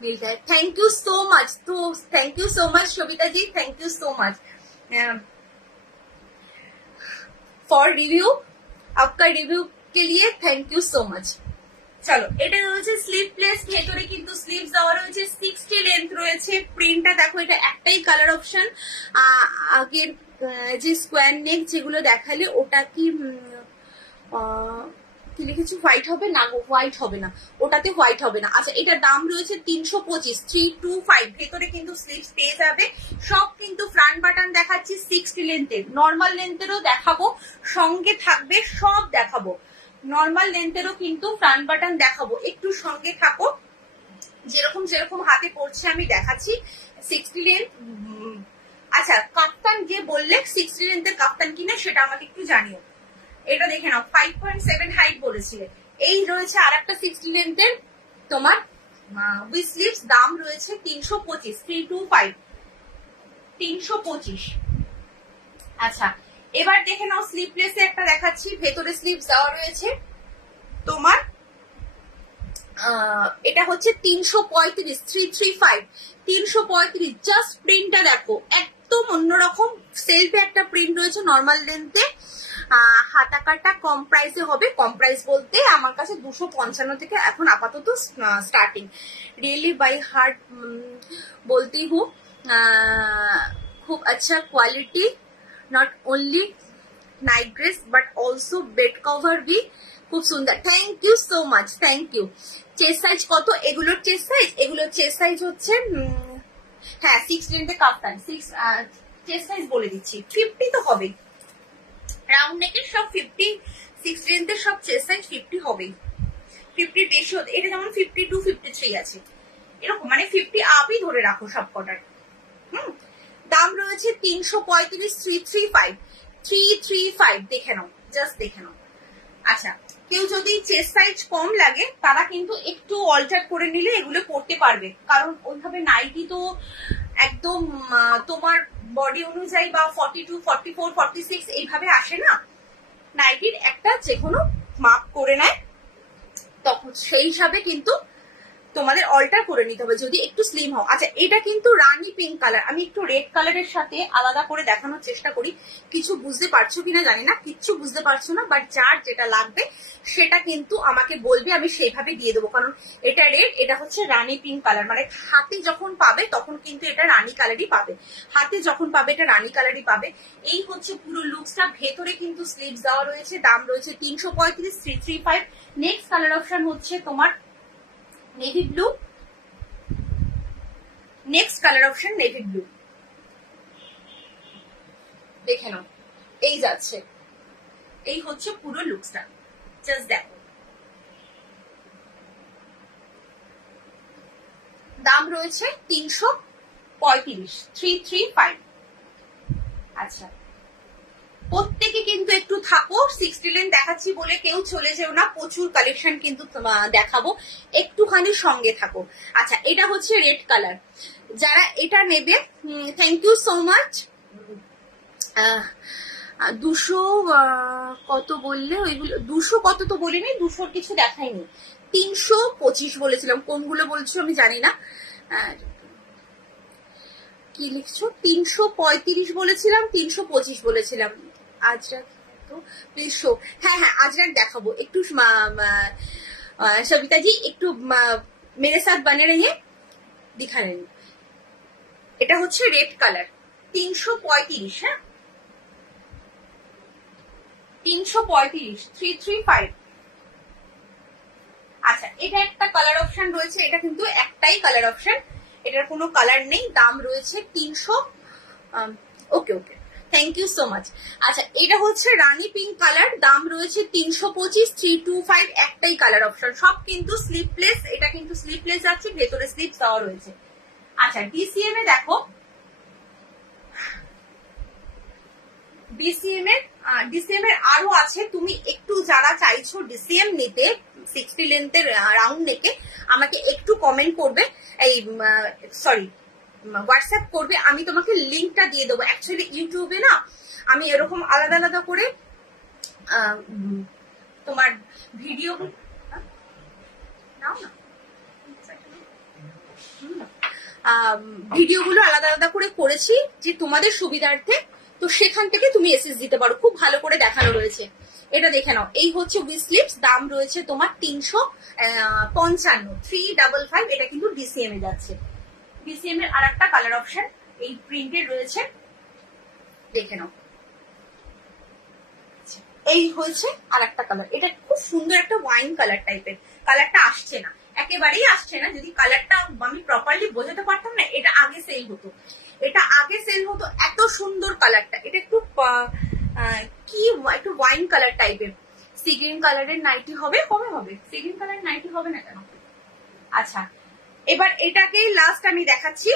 मिलता है। थैंक यू सो मच, तो thank you so much Shobhita ji, thank you so much for review, आपका रिव्यू के लिए थैंक यू सो मच। চলো, এটা রয়েছে স্লিভলেস, ভেতরে কিন্তু স্লিভস দেওয়া রয়েছে, 60 লেন্থ রয়েছে। প্রিন্টটা দেখো, এটা একটাই কালার অপশন। আগের যে স্কোয়ার নেক যেগুলো দেখালে ওটা কি কি লিখেছি হোয়াইট হবে না? হোয়াইট হবে না, ওটাতে হোয়াইট হবে না। আচ্ছা, এটার দাম রয়েছে 325, 325। ভেতরে কিন্তু স্লিভস পেয়ে যাবে। সব কিন্তু ফ্রন্ট বাটন দেখাচ্ছি 60 লেন্থের, নর্মাল লেন্থেরও দেখাবো, সঙ্গে থাকবে, সব দেখাবো। নর্মাল লেন্থেরও কিন্তু ফ্রন্ট বাটন দেখাবো, একটু সঙ্গে থাকো। যেরকম যেরকম হাতে পড়ছে আমি দেখাচ্ছি। 60 লেন্থ। আচ্ছা, কাপ্তান যে বললে 60 লেন্থের কাপ্তান কিনা সেটা আমাকে একটু জানিও। এটা দেখে নাও, 5.7 হাইট বলেছিলে। এই রয়েছে আর একটা 60 লেন্থের তোমার উইথ স্লিভস, দাম রয়েছে 325, 325, 325। আচ্ছা, এবার দেখে নাও স্লিভলেসে একটা দেখাচ্ছি, ভেতরে স্লিভস দেওয়া রয়েছে তোমার। এটা হচ্ছে 335, 335, 335। জাস্ট প্রিন্টটা দেখো, একদম অন্যরকম সেলফে একটা প্রিন্ট রয়েছে নর্মাল লেন্থে। হাতা কাটা কম প্রাইসে হবে, কম প্রাইস বলতে আমার কাছে 255 থেকে এখন আপাতত স্টার্টিং। রিয়েলি বাই हार्ट बोलती हूँ, खूब अच्छा quality, not only night dress but also bed cover भी খুব সুন্দর। Thank you so much, thank you. Chest size কত? এগুলোর চেস্ট সাইজ, এগুলোর চেস্ট সাইজ হচ্ছে হ্যাঁ 6 লেন্থে কাপ্তান, 6 চেস্ট সাইজ বলে দিচ্ছি 50 তো হবে। রাউন্ড নেকের সব 50, 6 লেন্থের সব চেস্ট সাইজ 50 হবে। 50 বেশি হতে, এটা যেমন 52, 53 আছে, এরকম মানে 50 আপই ধরে রাখো সব কটার। দাম রয়েছে 335, 335, 335। দেখে নাও, জাস্ট দেখে নাও। আচ্ছা, কেউ যদি চেস্ট সাইজ কম লাগে তারা কিন্তু একটু অল্টার করে নিলে এগুলো পড়তে পারবে, কারণ ওইভাবে নাইটি তো একদম তোমার বডি অনুযায়ী বা 42, 44, 46 এইভাবে আসে না। নাইটির একটা যে কোনো মাপ করে নেয়, তখন সেই হিসাবে কিন্তু তোমাদের অল্টার করে নিতে হবে যদি একটু স্লিম হও। আচ্ছা, এটা কিন্তু রানী পিঙ্ক কালার, আমি একটু রেড কালারের সাথে আলাদা করে দেখানোর চেষ্টা করি। কিছু বুঝতে পারছো কিনা জানি না, কিচ্ছু বুঝতে পারছো না, বাট যার যেটা লাগবে সেটা কিন্তু আমাকে বলবে, আমি সেইভাবে দিয়ে দেবো। কারণ এটা রেড, এটা হচ্ছে রানী পিঙ্ক কালার, মানে হাতে যখন পাবে তখন কিন্তু এটা রানী কালারই পাবে, হাতে যখন পাবে এটা রানী কালারই পাবে। এই হচ্ছে পুরো লুকসটা। ভেতরে কিন্তু স্লিভস দেওয়া রয়েছে, দাম রয়েছে 335, 335। নেক্সট কালার অপশন হচ্ছে তোমার navy blue. Next colour option navy blue, দেখে নাও। এই যাচ্ছে, এই হচ্ছে পুরো লুকসটা, জাস্ট দেখো। দাম রয়েছে 335, 335। আচ্ছা, প্রত্যেকে কিন্তু একটু থাকো, 60 লেন্থ দেখাচ্ছি বলে কেউ চলে যেও না, প্রচুর কালেকশন কিন্তু দেখাবো, একটুখানি সঙ্গে থাকো। আচ্ছা, এটা হচ্ছে রেড কালার, যারা এটা নেবে থ্যাংক ইউ সো মাচ। 200 কত বললে? ওইগুলো 200 কত তো বলিনি, 200 কিছু দেখাইনি, 325 বলেছিলাম। কোনগুলো বলছো আমি জানি না, কি লিখছো? 335 বলেছিলাম, 325 বলেছিলাম। আজরাক তো প্লিজ শো। হ্যাঁ হ্যাঁ, আজরাক দেখাবো একটু। সবিতা জি একটু মেরে সাথ বানে রহিয়ে দিখা নেন। এটা হচ্ছে রেড কালার, 335। হ্যাঁ, 335, 335। আচ্ছা, এটা একটা কালার অপশন রয়েছে, এটা কিন্তু একটাই কালার অপশন, এটার কোনো কালার নেই। দাম রয়েছে 300। ওকে ওকে, থ্যাংক ইউ সো মাচ। আচ্ছা, এটা হচ্ছে রানী পিঙ্ক কালার, দাম রয়েছে 325, 325। একটাই কালার অপশন, সব কিন্তু স্লিভলেস। এটা কিন্তু স্লিভলেস আছে, ভেতরে স্লিভস দেওয়া রয়েছে। আচ্ছা, ডিসিএম এ দেখো, ডিসিএম এর আরো আছে। তুমি একটু যারা চাইছো ডিসিএম নিতে 60 লেন্থের রাউন্ড নেকে, আমাকে একটু কমেন্ট করবে, এই সরি হোয়াটসঅ্যাপ করবে, আমি তোমাকে লিঙ্কটা দিয়ে দেবো। অ্যাকচুয়ালি ইউটিউবে না আমি এরকম আলাদা আলাদা করে তোমার ভিডিও নাও না, ভিডিওগুলো আলাদা আলাদা করে করেছি যে তোমাদের সুবিধার্থে, তো সেখান থেকে তুমি এসএস দিতে পারো, খুব ভালো করে দেখানো রয়েছে। এটা দেখে নাও, এই হচ্ছে উইথ স্লিভস, দাম রয়েছে তোমার 355, 355। এটা কিন্তু ডিসিএম এ যাচ্ছে। ডিসিএম এর আর একটা কালার অপশন এই প্রিন্টের রয়েছে, দেখে নাও। এই হয়েছে আর একটা কালার, এটা খুব সুন্দর একটা ওয়াইন কালার টাইপের। কালারটা আসছে না, একেবারেই আসছে না। যদি কালারটা আমি প্রপারলি বোঝাতে পারতাম না, এটা আগে সেল হতো, এটা আগে সেল হতো। এত সুন্দর কালারটা, এটা একটু কি একটু ওয়াইন কালার টাইপের। সি গ্রিন কালারের নাইটি হবে, কবে হবে? সি গ্রিন কালারের নাইটি হবে না কেন? আচ্ছা, এবার এটাকে লাস্ট আমি দেখাচ্ছি,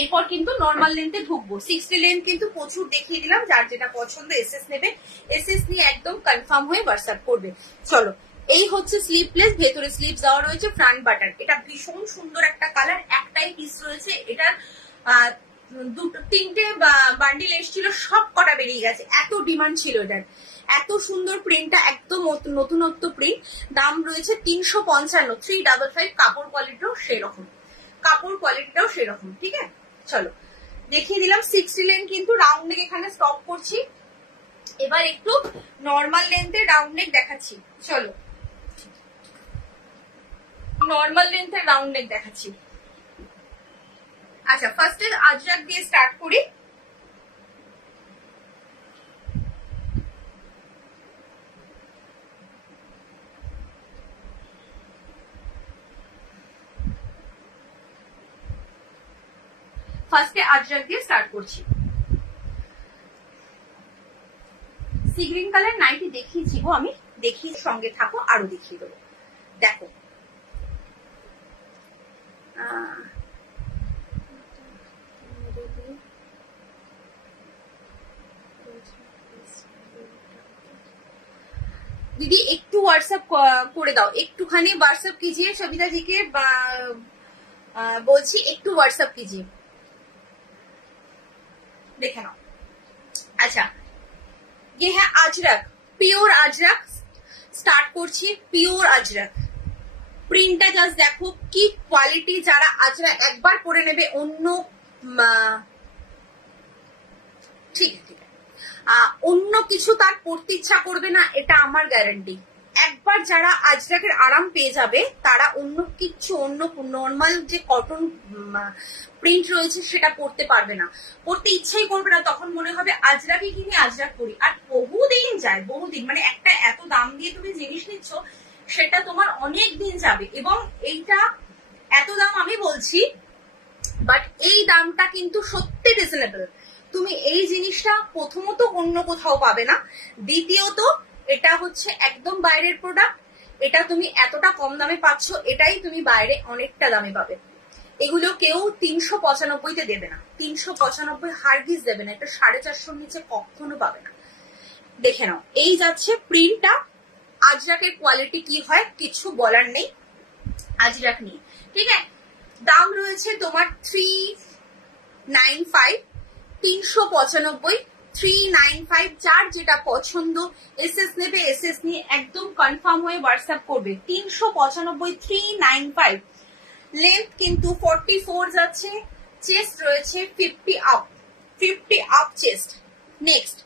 এরপর কিন্তু নর্মাল লেন্থে ঢুকবো। 60 লেন্থ কিন্তু প্রচুর দেখিয়ে দিলাম, যার যেটা পছন্দ এসএস নেবে, এসএস নিয়ে একদম কনফার্ম হয়ে হোয়াটসঅ্যাপ করবে। চলো, এই হচ্ছে স্লিভলেস, ভেতরে স্লিভ দেওয়া রয়েছে, ফ্রন্ট বাটন। এটা ভীষণ সুন্দর একটা কালার, একটাই পিস রয়েছে। এটার দুটো তিনটে বান্ডিল এসেছিল, সব কটা বেরিয়ে গেছে, এত ডিমান্ড ছিল এটার। এত সুন্দর প্রিন্টটা, একদম নতুনত্ব প্রিন্ট। দাম রয়েছে 355, 355। কাপড় কোয়ালিটিও সেরকম, কাপড় কোয়ালিটিটাও সেরকম, ঠিক আছে। চলো, দেখিয়ে দিলাম 60 লেন্থ, কিন্তু রাউন্ড নেক এখানে স্টপ করছি। এবার একটু নর্মাল লেন্থে রাউন্ড নেক দেখাচ্ছি। চলো, নর্মাল লেন্থের রাউন্ড নেক দেখাচ্ছি। আচ্ছা, ফার্স্টে আজরাক দিয়ে স্টার্ট করি। ফার্স্টে আজরাক দিয়ে স্টার্ট করছি। সি গ্রিন কালার নাইটি দেখিয়েছি গো আমি, দেখিয়ে সঙ্গে থাকো, আরো দেখিয়ে দেবো। দেখো, दीदी একটু হোয়াটসঅ্যাপ করে দাও, একটুখানি হোয়াটসঅ্যাপ कीजिए सविता जी के, বলছি একটু হোয়াটসঅ্যাপ कीजिए, দেখে নাও। আচ্ছা, ये है अजरक, পিওর अजरक স্টার্ট করছি। পিওর अजरक প্রিন্টটা জাস্ট দেখো কি কোয়ালিটি। যারা আজরাক একবার পরে নেবে, অন্য ঠিক আছে, অন্য কিছু তার পড়তে ইচ্ছা করবে না, এটা আমার গ্যারান্টি। একবার যারা আজরাকের আরাম পেয়ে যাবে, তারা অন্য কিছু, অন্য নর্মাল যে কটন প্রিন্ট রয়েছে সেটা পড়তে পারবে না, পড়তে ইচ্ছাই করবে না। তখন মনে হবে আজরাকই কিনে আজরাক পরি। আর বহুদিন যায়, বহুদিন, মানে একটা এত দাম দিয়ে তুমি জিনিস নিচ্ছ, সেটা তোমার অনেক দিন যাবে। এবং এইটা এত দাম আমি বলছি, বাট এই দামটা কিন্তু সত্যি রিজনেবল। তুমি এই জিনিসটা প্রথমত অন্য কোথাও পাবে না, দ্বিতীয়ত এটা হচ্ছে একদম বাইরের প্রোডাক্ট। এটা তুমি এতটা কম দামে পাচ্ছ, এটাই তুমি বাইরে অনেকটা দামে পাবে। এগুলো কেউ 395-তে দেবে না, 395 হারগিজ দেবে না, এটা 450-র নিচে কখনো পাবে না। দেখে নাও, এই যাচ্ছে প্রিন্টটা। আজরাকের কোয়ালিটি কি হয় কিছু বলার নেই আজরাক নিয়ে, ঠিক আছে। দাম রয়েছে তোমার 395, 395, 395। যার যেটা পছন্দ এসএস নেবে, এসএস নিয়ে একদম কনফার্ম হয়ে হোয়াটসঅ্যাপ করবে। 395, 395। লেন্থ কিন্তু 44 যাচ্ছে, চেস্ট রয়েছে 50 up, 50 up chest. Next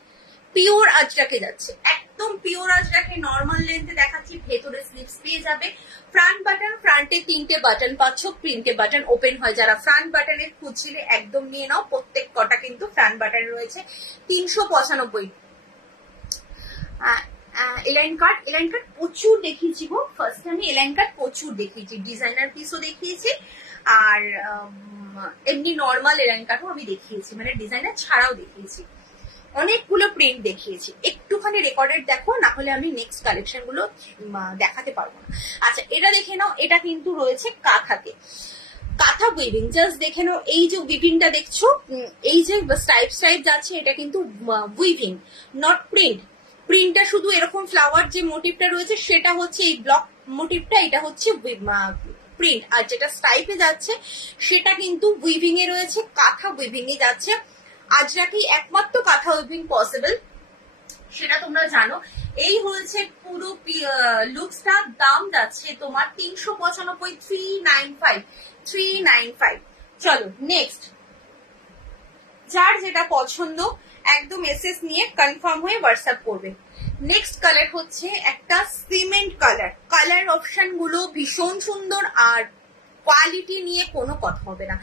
pure আজরাকে যাচ্ছে, একদম পিওর আজরাকে নর্মাল লেন্থে দেখাচ্ছি। ভেতরে স্লিভস পেয়ে যাবে, ফ্রন্ট বাটন, ফ্রন্টে 3টে বাটন পাচ্ছ, 3টে বাটন ওপেন হয়। যারা ফ্রন্ট বাটনের খুঁজছিলে একদম নিয়ে নাও, প্রত্যেক কটা কিন্তু ফ্রন্ট বাটন রয়েছে। 395। এলাইন কাট, এলাইন কাট প্রচুর দেখিয়েছি গো। ফার্স্ট আমি এলাইন কাট প্রচুর দেখিয়েছি, ডিজাইনার পিসও দেখিয়েছি, আর এমনি নর্মাল এলাইন কাটও আমি দেখিয়েছি, মানে ডিজাইনার ছাড়াও দেখিয়েছি। অনেকগুলো প্রিন্ট দেখিয়েছি। একটুখানি রেকর্ডেড দেখো, না হলে আমি নেক্সট কালেকশন গুলো দেখাতে পারবো না। আচ্ছা, এটা দেখে নাও, এটা কিন্তু রয়েছে কাঁথাতে, কাঁথা উইভিং। জাস্ট দেখে নাও, এই যে উইভিংটা দেখছো, এই যে স্ট্রাইপ স্ট্রাইপ যাচ্ছে, এটা কিন্তু উইভিং, নট প্রিন্ট। প্রিন্টটা শুধু এরকম ফ্লাওয়ার যে মোটিভটা রয়েছে সেটা হচ্ছে এই ব্লক মোটিভটা, এটা হচ্ছে প্রিন্ট। আর যেটা স্ট্রাইপে যাচ্ছে সেটা কিন্তু উইভিং এ রয়েছে, কাঁথা উইভিং এ যাচ্ছে। আজরাকি একমাত্র কাঁথা উইভিং পসিবল, সেটা তোমরা জানো। এই হয়েছে পুরো লুকসটা। দাম যাচ্ছে তোমার 395, 395, 395। চলো নেক্সট, যার যেটা পছন্দ একদম এসএস নিয়ে কনফার্ম হয়ে হোয়াটসঅ্যাপ করবে। নেক্সট কালার হচ্ছে একটা সিমেন্ট কালার। কালার অপশন গুলো ভীষণ সুন্দর, আর কোয়ালিটি নিয়ে কোনো কথা হবে না।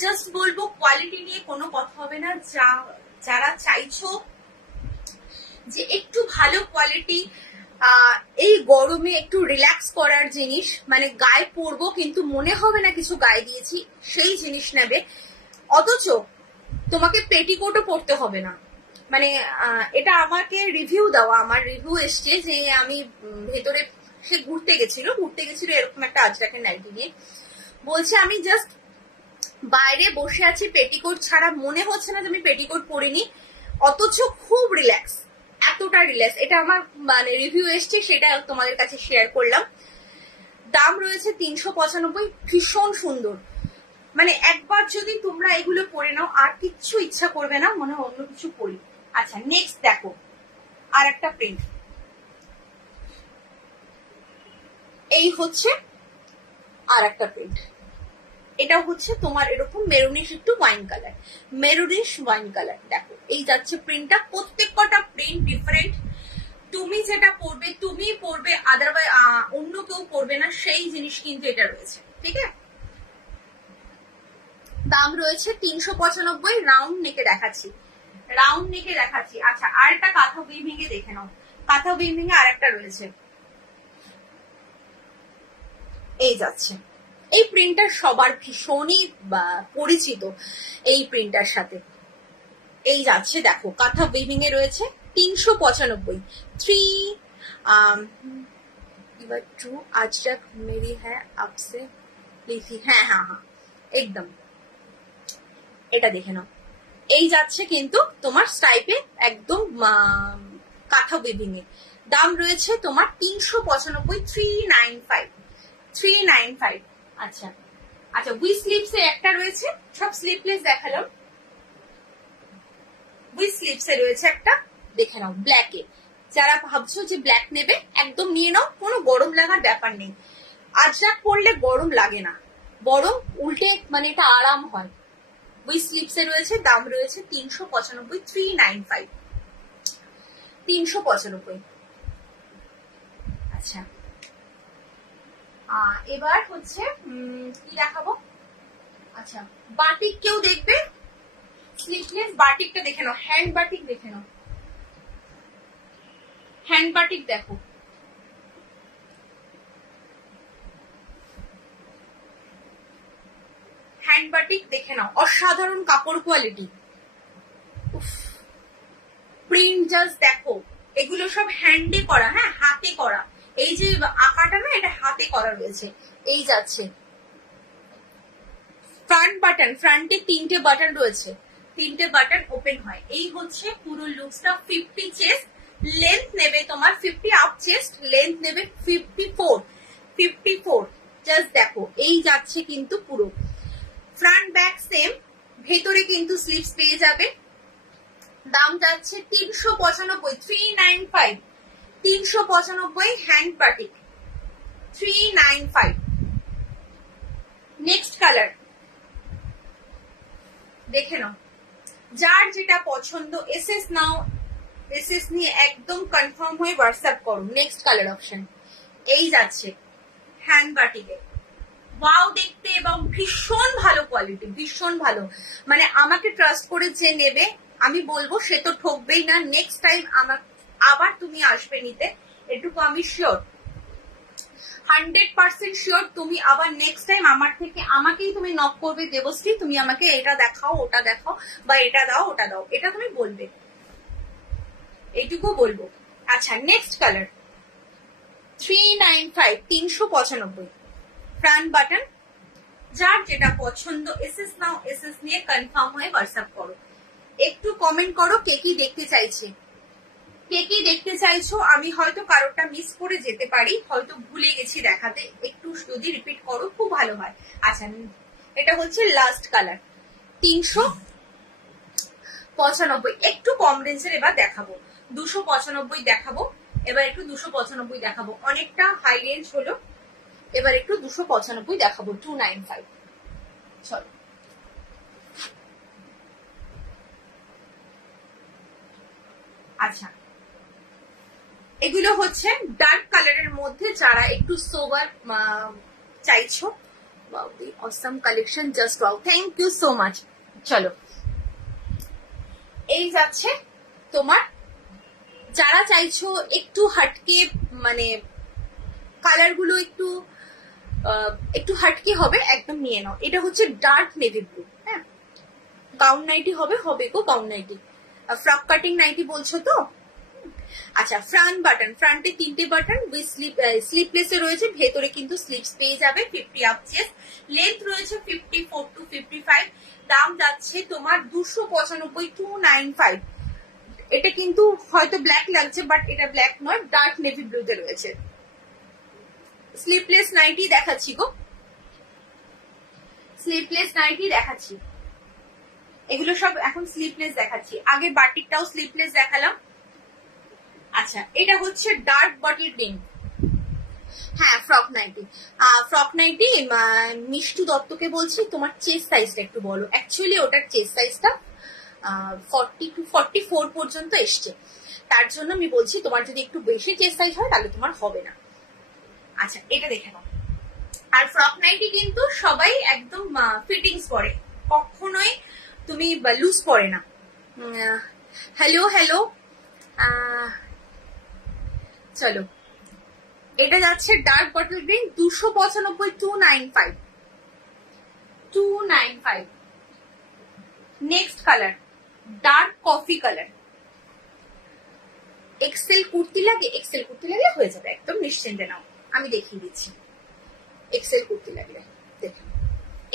জাস্ট বলবো কোয়ালিটি নিয়ে কোনো কথা হবে না। যারা চাইছো যে একটু ভালো কোয়ালিটি, এই গরমে একটু রিল্যাক্স করার জিনিস, মানে গায়ে পরবো কিন্তু মনে হবে না কিছু গায়ে দিয়েছি, সেই জিনিস নেবে। অথচ তোমাকে পেটিকোটও পরতে হবে না। মানে এটা আমাকে রিভিউ দেওয়া, আমার রিভিউ এসছে যে আমি ভেতরে, সে ঘুরতে গেছিল এরকম একটা আজরাকের নাইটি নিয়ে, বলছে আমি জাস্ট বাইরে বসে আছি পেটিকোট ছাড়া, মনে হচ্ছে না যে আমি পেটিকোট পরিনি, অথচ খুব রিল্যাক্স, এতটা রিল্যাক্স। এটা আমার মানে রিভিউ এসছে, সেটা তোমাদের কাছে শেয়ার করলাম। দাম রয়েছে 395, ভীষণ সুন্দর। মানে একবার যদি তোমরা এগুলো পরে নাও আর কিচ্ছু ইচ্ছা করবে না, মনে হয় অন্য কিছু পরি। আচ্ছা নেক্সট দেখো আর একটা প্রিন্ট, এই হচ্ছে আর একটা প্রিন্ট। এটা হচ্ছে তোমার এরকম মেরুনিশ একটু wine colour, maroonish wine colour. দেখো এই যাচ্ছে প্রিন্টটা, প্রত্যেক কটা প্রিন্ট ডিফারেন্ট। তুমি যেটা পরবে তুমি পরবে, আদারওয়াইজ অন্য কেউ পরবে না, সেই জিনিস কিন্তু এটা রয়েছে। ঠিক আছে, দাম রয়েছে 395। রাউন্ড নেকে দেখাচ্ছি। আচ্ছা আর একটা কাঁথা উইভিং এ দেখে নাও, কাঁথা উইভিং এ আর একটা রয়েছে, এই যাচ্ছে। এই প্রিন্টার সবার ভীষণই পরিচিত এই প্রিন্টার সাথে। এই যাচ্ছে দেখো, কাঁথা উইভিং এ রয়েছে 395। 3 आज तक मेरी है आपसे लिखी, হ্যাঁ একদম। এটা দেখে নাও, এই যাচ্ছে কিন্তু তোমার স্টাইপে একদম কাঁথা উইভিং এ। দাম রয়েছে তোমার 395, 395। আচ্ছা উই স্লিভস এ একটা রয়েছে, সব স্লিভলেস দেখালাম। উই স্লিভস এ রয়েছে একটা, দেখে নাও ব্ল্যাক এ। যারা ভাবছো যে ব্ল্যাক নেবে একদম নিয়ে নাও, কোনো গরম লাগার ব্যাপার নেই। আজরাক পরলে গরম লাগে না, বরং উল্টে মানে এটা আরাম হয়। উই স্লিভস এ রয়েছে, দাম রয়েছে 395, 395, 395। আচ্ছা এবার হচ্ছে কি দেখাবো, আচ্ছা বাটিক কেউ দেখবে, স্লিভলেস বাটিকটা দেখে নাও, হ্যান্ড বাটিক দেখে নাও, হ্যান্ড বাটিক দেখো, হ্যান্ড বাটিক দেখে নাও, অসাধারণ কাপড় কোয়ালিটি, প্রিন্ট জাস্ট দেখো। এগুলো সব হ্যান্ডে করা, হ্যাঁ হাতে করা। এই যে আঁকাটা না, এটা হাতে করা রয়েছে। এই যাচ্ছে ফ্রন্ট বাটন, ফ্রন্টে 3টে বাটন রয়েছে, 3টে বাটন ওপেন হয়। এই হচ্ছে পুরো লুকসটা। 50 চেস্ট, লেন্থ নেবে তোমার 50 আপ চেস্ট, লেন্থ নেবে 54। জাস্ট দেখো এই যাচ্ছে কিন্তু পুরো ফ্রন্ট ব্যাক সেম, ভেতরে কিন্তু স্লিভস পেয়ে যাবে। দাম যাচ্ছে 395, 395, 395। Hand batik 395। নেক্সট কালার দেখে নাও, যার যেটা পছন্দ এসএস নাও, এসএস নিয়ে একদম কনফার্ম হয়ে হোয়াটসঅ্যাপ করো। নেক্সট কালার অপশন এই যাচ্ছে হ্যান্ড বাটিকে, ওয়াও দেখতে এবং ভীষণ ভালো কোয়ালিটি, ভীষণ ভালো। মানে আমাকে ট্রাস্ট করে যে নেবে, আমি বলবো সে তো ঠকবেই না। নেক্সট টাইম আবার তুমি আসবে নিতে, এটুকু আমি শিওর, 100% শিওর। তুমি আবার নেক্সট টাইম আমার থেকে আমাকেই তুমি নক করবে, দেবশ্রী তুমি আমাকে এটা দেখাও, ওটা দেখাও, বা এটা দাও, ওটা দাও, এটা তুমি বলবে, এইটুকু বলবো। আচ্ছা নেক্সট কালার 395, 395। ফ্রন্ট বাটন, যার যেটা পছন্দ এসএস নাও, এসএস নিয়ে কনফার্ম হয়ে হোয়াটসঅ্যাপ করো। একটু কমেন্ট করো কে কি দেখতে চাইছে, কে কি দেখতে চাইছো। আমি হয়তো কারোরটা মিস করে যেতে পারি, হয়তো ভুলে গেছি দেখাতে, একটু যদি রিপিট করো খুব ভালো হয়। আচ্ছা এটা হচ্ছে লাস্ট কালার 395। একটু কম রেঞ্জের এবার দেখাবো, 295 দেখাবো। এবার একটু 295 দেখাবো, অনেকটা হাই রেঞ্জ হলো, এবার একটু 295 দেখাবো, 295। চলো আচ্ছা, এগুলো হচ্ছে ডার্ক কালারের মধ্যে যারা একটু সোবার চাইছো। Awesome collection, just wow, thank you so much. চলো, এই যাচ্ছে তোমার যারা চাইছো একটু হাটকে, মানে কালার গুলো একটু একটু হাটকে হবে, একদম নিয়ে নাও। এটা হচ্ছে ডার্ক নেভি ব্লু। হ্যাঁ, গাউন নাইটি হবে, হবে গো gown nightie. Frock cutting nightie বলছো তো? আচ্ছা, ফ্রন্ট বাটন, ফ্রন্টে 3টে বাটন উইথ স্লিপলেসে রয়েছে, ভেতরে কিন্তু স্লিপস পেয়ে যাবে। 50 আপ চেস্ট, লেন্থ রয়েছে 54 to 55। দাম যাচ্ছে তোমার 295, 295। এটা কিন্তু হয়তো ব্ল্যাক লাগছে, বাট এটা ব্ল্যাক নয়, ডার্ক নেভি ব্লুতে রয়েছে। স্লিপলেস নাইটি দেখাচ্ছি গো, স্লিপলেস নাইটি দেখাচ্ছি। এগুলো সব এখন স্লিপলেস দেখাচ্ছি, আগে বাটিকটাও স্লিপলেস দেখালাম। আচ্ছা, এটা হচ্ছে ডার্ক বটল গ্রিন। হ্যাঁ, frock nightie. Frock nightie Mishtu দত্তকে বলছি তোমার চেস্ট সাইজটা একটু বলো। অ্যাকচুয়ালি ওটার চেস্ট সাইজটা 40 to 44 পর্যন্ত এসছে, তার জন্য আমি বলছি তোমার যদি একটু বেশি চেস্ট সাইজ হয় তাহলে তোমার হবে না। আচ্ছা, এটা দেখে নাও। আর ফ্রক নাইটি কিন্তু সবাই একদম ফিটিংস পরে, কখনোই তুমি লুজ পরে না। হ্যালো হ্যালো, চলো, এটা যাচ্ছে dark bottle green, 295, 295, 295। Next colour dark coffee colour. XL kurti লাগে, এক্সেল কুর্তি লাগে হয়ে যাবে, একদম নিশ্চিন্তে নাও, আমি দেখিয়ে দিচ্ছি। এক্সেল কুর্তি লাগবে, দেখুন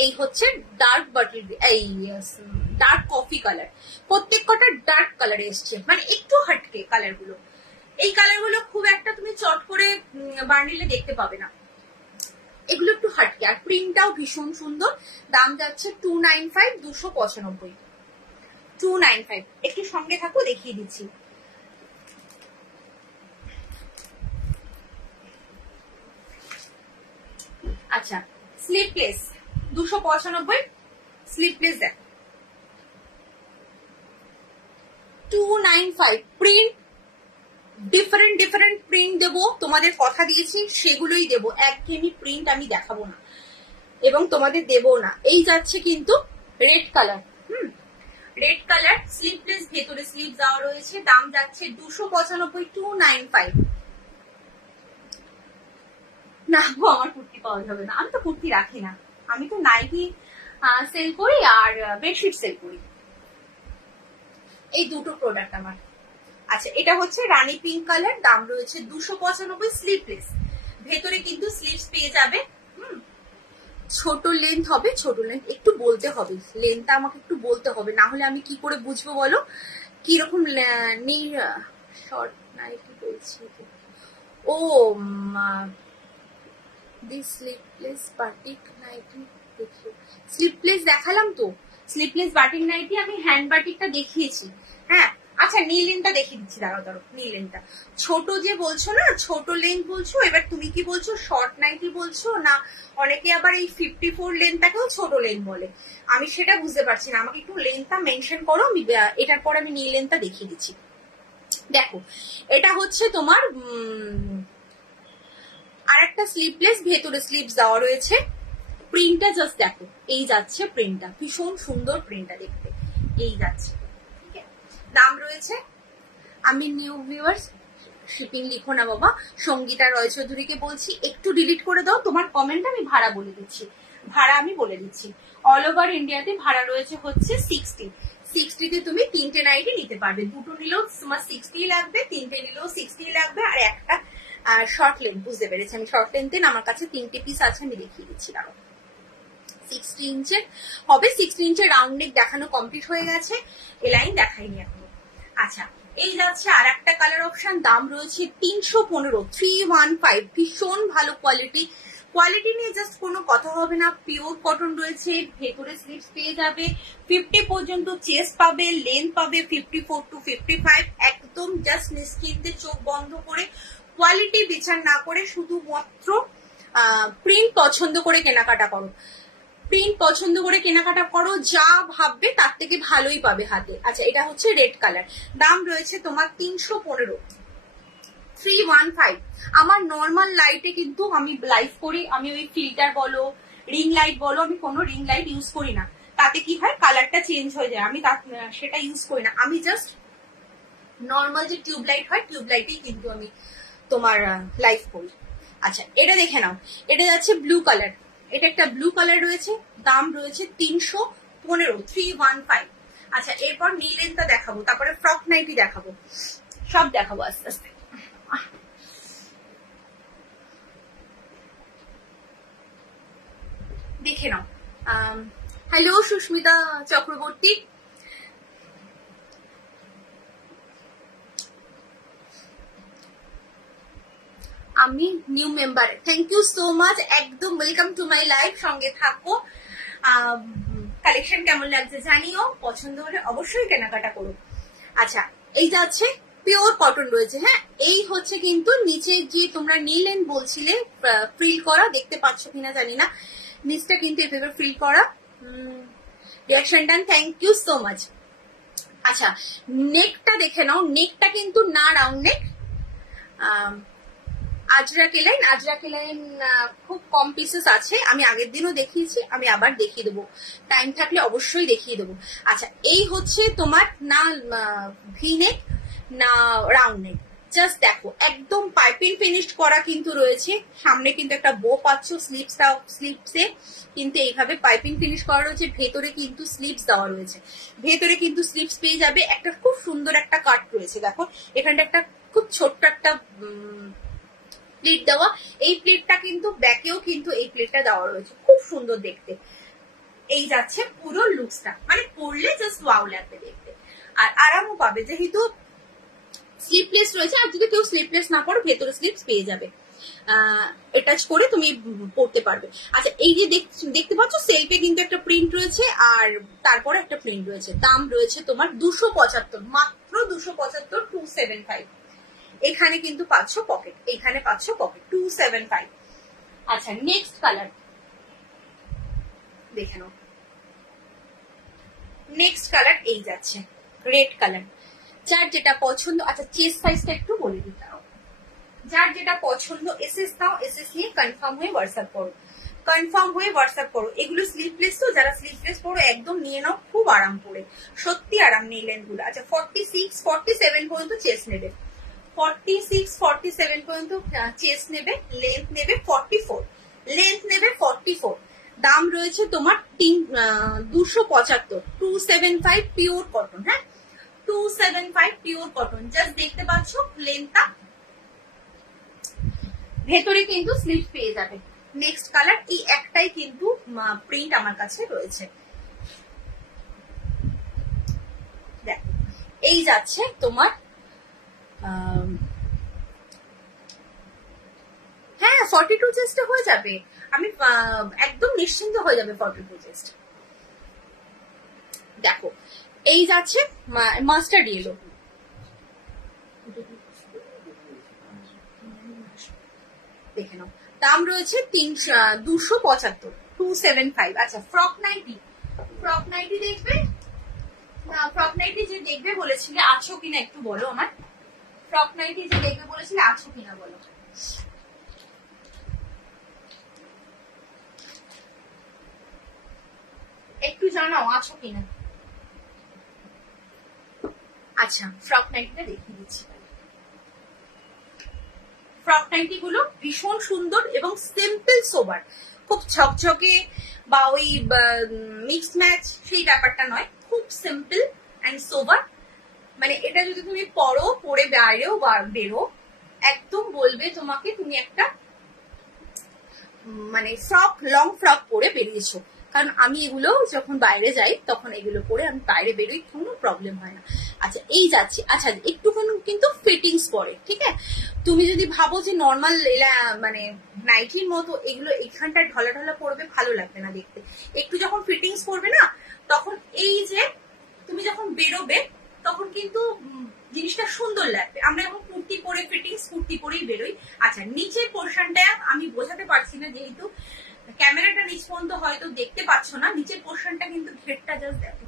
এই হচ্ছে ডার্ক বটল, এই ডার্ক কফি কালার। প্রত্যেক কটা ডার্ক কালার এসছে, মানে একটু হাটকে কালার গুলো। এই কালার গুলো খুব একটা তুমি চট করে বান্ডিলে দেখতে পাবে না, এগুলো একটু হাটকে। আর প্রিন্টটাও ভীষণ সুন্দর। দাম যাচ্ছে 295, 295, 295। একটু সঙ্গে থাকো, দেখিয়ে দিচ্ছি। আচ্ছা, স্লিপলেস 295, স্লিপলেস দেখ 295। প্রিন্ট ডিফারেন্ট ডিফারেন্ট প্রিন্ট দেবো, তোমাদের কথা দিয়েছি সেগুলোই দেবো, একঘেয়েমি প্রিন্ট আমি দেখাবো না এবং তোমাদের দেবো না। এই যাচ্ছে কিন্তু red colour, red colour sleepless, ভেতরে স্লিপ দেওয়া রয়েছে। দাম যাচ্ছে 295, 295। না গো, আমার কুর্তি পাওয়া যাবে না, আমি তো কুর্তি রাখি না, আমি তো নাইটি সেল করি আর বেডশিট সেল করি, এই দুটো প্রোডাক্ট আমার। আচ্ছা, এটা হচ্ছে রানী পিঙ্ক কালার, দাম রয়েছে 295, স্লিপলেস, ভেতরে কিন্তু স্লিভস পেয়ে যাবে। ছোট লেন্থ হবে, ছোট লেন্থ একটু বলতে হবে, লেন্থটা আমাকে একটু বলতে হবে, না হলে আমি কি করে বুঝবো বলো কিরকম নেই। শর্ট নাইটি বলছি, ও দিস স্লিপলেস বাটিক নাইটি দেখিও। স্লিপলেস দেখালাম তো, স্লিপলেস বাটিক নাইটি আমি হ্যান্ড বাটিকটা দেখিয়েছি। হ্যাঁ, আচ্ছা নি লেন্থটা দেখিয়ে দিচ্ছি, দাঁড়াও দাঁড়াও, নি লেন্থটা ছোট যে বলছো না, ছোট লেন্থ বলছো, এবার তুমি কি বলছো শর্ট নাইটি বলছো না অনেকে আবার এই 54 লেন্থটাকেও ছোট লেন্থ বলে, আমি সেটা বুঝতে পারছি না, আমাকে একটু লেন্থটা মেনশন করো, আমি এটার পর আমি নি লেন্থটা দেখিয়ে দিচ্ছি। দেখো, এটা হচ্ছে তোমার আর একটা স্লিপলেস, ভেতরে স্লিপস দেওয়া রয়েছে। প্রিন্টটা জাস্ট দেখো, এই যাচ্ছে প্রিন্টটা, ভীষণ সুন্দর প্রিন্টটা দেখতে, এই যাচ্ছে। দাম রয়েছে, আমি নিউ ভিউয়ার্স শিপিং লিখো না বাবা, সঙ্গীতা রয় চৌধুরীকে বলছি একটু ডিলিট করে দাও, তোমার কমেন্ট আমি ভাড়া বলে দিচ্ছি, ভাড়া আমি বলে দিচ্ছি। অল ওভার ইন্ডিয়াতে ভাড়া রয়েছে হচ্ছে 60। 60তে তুমি 3টে নাইটি নিতে পারবে, দুটো নিলেও তোমার 60 লাগবে, 3টে নিলেও 60 লাগবে, আর একটা শর্ট লেন্থ, বুঝতে পেরেছি আমি, শর্ট লেন্থে আমার কাছে 3টে পিস আছে, আমি দেখিয়ে দিচ্ছি। আরো 60 ইঞ্চের হবে, 60 ইঞ্চের রাউন্ড নেক দেখানো কমপ্লিট হয়ে গেছে, এ লাইন দেখাইনি এখনো। আচ্ছা, এই যাচ্ছে আর একটা কালার অপশন, দাম রয়েছে 315, 315, ভীষণ ভালো কোয়ালিটি, কোয়ালিটি নিয়ে জাস্ট কোনো কথা হবে না, পিওর কটন রয়েছে, ভেতরে স্লিভস পেয়ে যাবে, 50 পর্যন্ত চেস্ট পাবে, লেন্থ পাবে 54 to 55, একদম জাস্ট নিশ্চিন্তে চোখ বন্ধ করে, কোয়ালিটি বিচার না করে শুধুমাত্র প্রিন্ট পছন্দ করে কেনাকাটা করো। প্রিন্ট পছন্দ করে কেনাকাটা করো, যা ভাববে তার থেকে ভালোই পাবে হাতে। আচ্ছা, এটা হচ্ছে রেড কালার, দাম রয়েছে তোমার 315, 315। আমার নর্মাল লাইটে কিন্তু আমি লাইভ করি, আমি ওই ফিল্টার বলো রিং লাইট বলো, আমি কোনো রিং লাইট ইউজ করি না। তাতে কি হয়, কালারটা চেঞ্জ হয়ে যায়, আমি সেটা ইউজ করি না। আমি জাস্ট নর্মাল যে টিউব লাইট হয়, টিউব লাইটেই কিন্তু আমি তোমার লাইভ করি। আচ্ছা, এটা দেখে নাও, এটা যাচ্ছে ব্লু কালার, এটা একটা ব্লু কালার রয়েছে, দাম রয়েছে 315, 315। আচ্ছা, এরপর নীলেনটা দেখাবো, তারপরে ফ্রক নাইটি দেখাবো, সব দেখাবো আস্তে আস্তে। দেখে নাও। হ্যালো সুস্মিতা চক্রবর্তী, আমি new member, thank you so much, একদম ওয়েলকাম টু মাই লাইফ, সঙ্গে থাকো। কালেকশন কেমন লাগছে জানিও, পছন্দ হলে অবশ্যই কেনাকাটা করো। আচ্ছা, এই যাচ্ছে পিওর কটন রয়েছে, হ্যাঁ, এই হচ্ছে কিন্তু নিচে যে তোমরা নিলেন বলছিলে ফ্রিল করা, দেখতে পাচ্ছ কিনা জানি না, নিচটা কিন্তু এভাবে ফ্রিল করা। Reaction done, thank you so much. আচ্ছা, নেকটা দেখে নাও, নেকটা কিন্তু না রাউন্ড নেক, আজরাকে লাইন খুব কম পিসেস আছে, আমি আগের দিনও দেখিয়েছি, আমি আবার দেখিয়ে দেবো, টাইম থাকলে অবশ্যই দেখিয়ে দেবো। আচ্ছা, এই হচ্ছে তোমার না ভি নেক না রাউন্ড নেক, জাস্ট দেখো একদম পাইপিং ফিনিশড করা কিন্তু রয়েছে, সামনে কিন্তু একটা বো পাচ্ছ, স্লিপসে কিন্তু এইভাবে পাইপিং ফিনিশ করা রয়েছে, ভেতরে কিন্তু স্লিপস দেওয়া রয়েছে, ভেতরে কিন্তু স্লিপস পেয়ে যাবে, একটা খুব সুন্দর একটা কাট রয়েছে, দেখো এখানটা একটা খুব ছোট্ট একটা প্লেট দেওয়া, এই প্লেটটা কিন্তু ব্যাকেও কিন্তু এই প্লেটটা দেওয়া রয়েছে, খুব সুন্দর দেখতে। এই যাচ্ছে পুরো লুকসটা, মানে পরলে জাস্ট ওয়াও লাগবে দেখতে, আর আরামও পাবে, যেহেতু স্লিপলেস রয়েছে, আর যদি কেউ স্লিপলেস না পড়ো ভেতরে স্লিপস পেয়ে যাবে, অ্যাটাচ করে তুমি পড়তে পারবে। আচ্ছা, এই যে দেখতে পাচ্ছ সেলফে কিন্তু একটা প্রিন্ট রয়েছে, আর তারপরে একটা প্রিন্ট রয়েছে, দাম রয়েছে তোমার 275, মাত্র 275, 275। এখানে কিন্তু পাচ্ছ পকেট, এখানে পাচ্ছ পকেট, 275। আচ্ছা, নেক্সট কালার দেখে নাও, নেক্সট কালার এই যাচ্ছে রেড কালার, যার যেটা পছন্দ। আচ্ছা, চেস্ট সাইজটা একটু বলে দিতে দাও, যার যেটা পছন্দ এসএস দাও, এসএস নিয়ে কনফার্ম হয়ে হোয়াটসঅ্যাপ করো, কনফার্ম হয়ে হোয়াটসঅ্যাপ করো। এগুলো স্লিপলেস, তো যারা স্লিপলেস পরো একদম নিয়ে নাও, খুব আরাম পড়ে, সত্যি আরাম নেই লেন্থগুলো। আচ্ছা, 46, 47 পর্যন্ত চেস্ট নেবে, 46, 47 পর্যন্ত চেস্ট নেবে, লেন্থ নেবে 44, লেন্থ নেবে 44, দাম রয়েছে তোমার 275, 275 পিওর কটন, হ্যাঁ 275 পিওর কটন, জাস্ট দেখতে পাচ্ছ লেন্থটা, ভেতরে কিন্তু স্লিপ পেয়ে যাবে। নেক্সট কালার, এই একটাই কিন্তু প্রিন্ট আমার কাছে রয়েছে, দেখো এই যাচ্ছে তোমার, হ্যাঁ 42 চেস্টে হয়ে যাবে, আমি একদম নিশ্চিন্ত হয়ে যাবে 42 চেস্ট। দেখো এই যাচ্ছে মাস্টার্ড ইয়েলো, দেখে নাও, দাম রয়েছে 275, 275। আচ্ছা, ফ্রক নাইটি, ফ্রক নাইটি দেখবে না, ফ্রক নাইটি যে দেখবে বলেছিলে আছো কিনা একটু বলো, আমার ফ্রক নাইটি যে দেখবে বলেছিলে আছো কিনা বলো, একটু জানাও আছো কিনা। আচ্ছা, ফ্রক নাইটিটা দেখিয়ে দিচ্ছি, ফ্রক নাইটি গুলো ভীষণ সুন্দর এবং সিম্পল সোবার, খুব ঝকঝকে বা ওই মিক্স ম্যাচ সেই ব্যাপারটা নয়, খুব সিম্পল অ্যান্ড সোবার, মানে এটা যদি তুমি পরো, পরে বাইরেও বেরো, একদম বলবে তোমাকে তুমি একটা মানে ফ্রক, লং ফ্রক পরে বেরিয়েছো, কারণ আমি এগুলো যখন বাইরে যাই তখন এগুলো পরে আমি বাইরে বেরোই, কোনো প্রবলেম হয় না। আচ্ছা, এই যাচ্ছি, আচ্ছা একটুখানি কিন্তু ফিটিংস পরে, ঠিক আছে, তুমি যদি ভাবো যে নর্মাল মানে নাইটির মতো এগুলো এখানটা ঢলা ঢলা পড়বে, ভালো লাগবে না দেখতে, একটু যখন ফিটিংস পড়বে না, তখন এই যে তুমি যখন বেরোবে তখন কিন্তু জিনিসটা সুন্দর লাগবে। আমরা এখন কুর্তি পরে, ফিটিংস কুর্তি পরেই বেরোই। আচ্ছা, নিচের পোর্শনটা আমি বোঝাতে পারছি না যেহেতু ক্যামেরাটা নিচ পর্যন্ত হয়তো দেখতে পাচ্ছ না, নিচের পোর্শনটা কিন্তু ঘেরটা জাস্ট দেখো,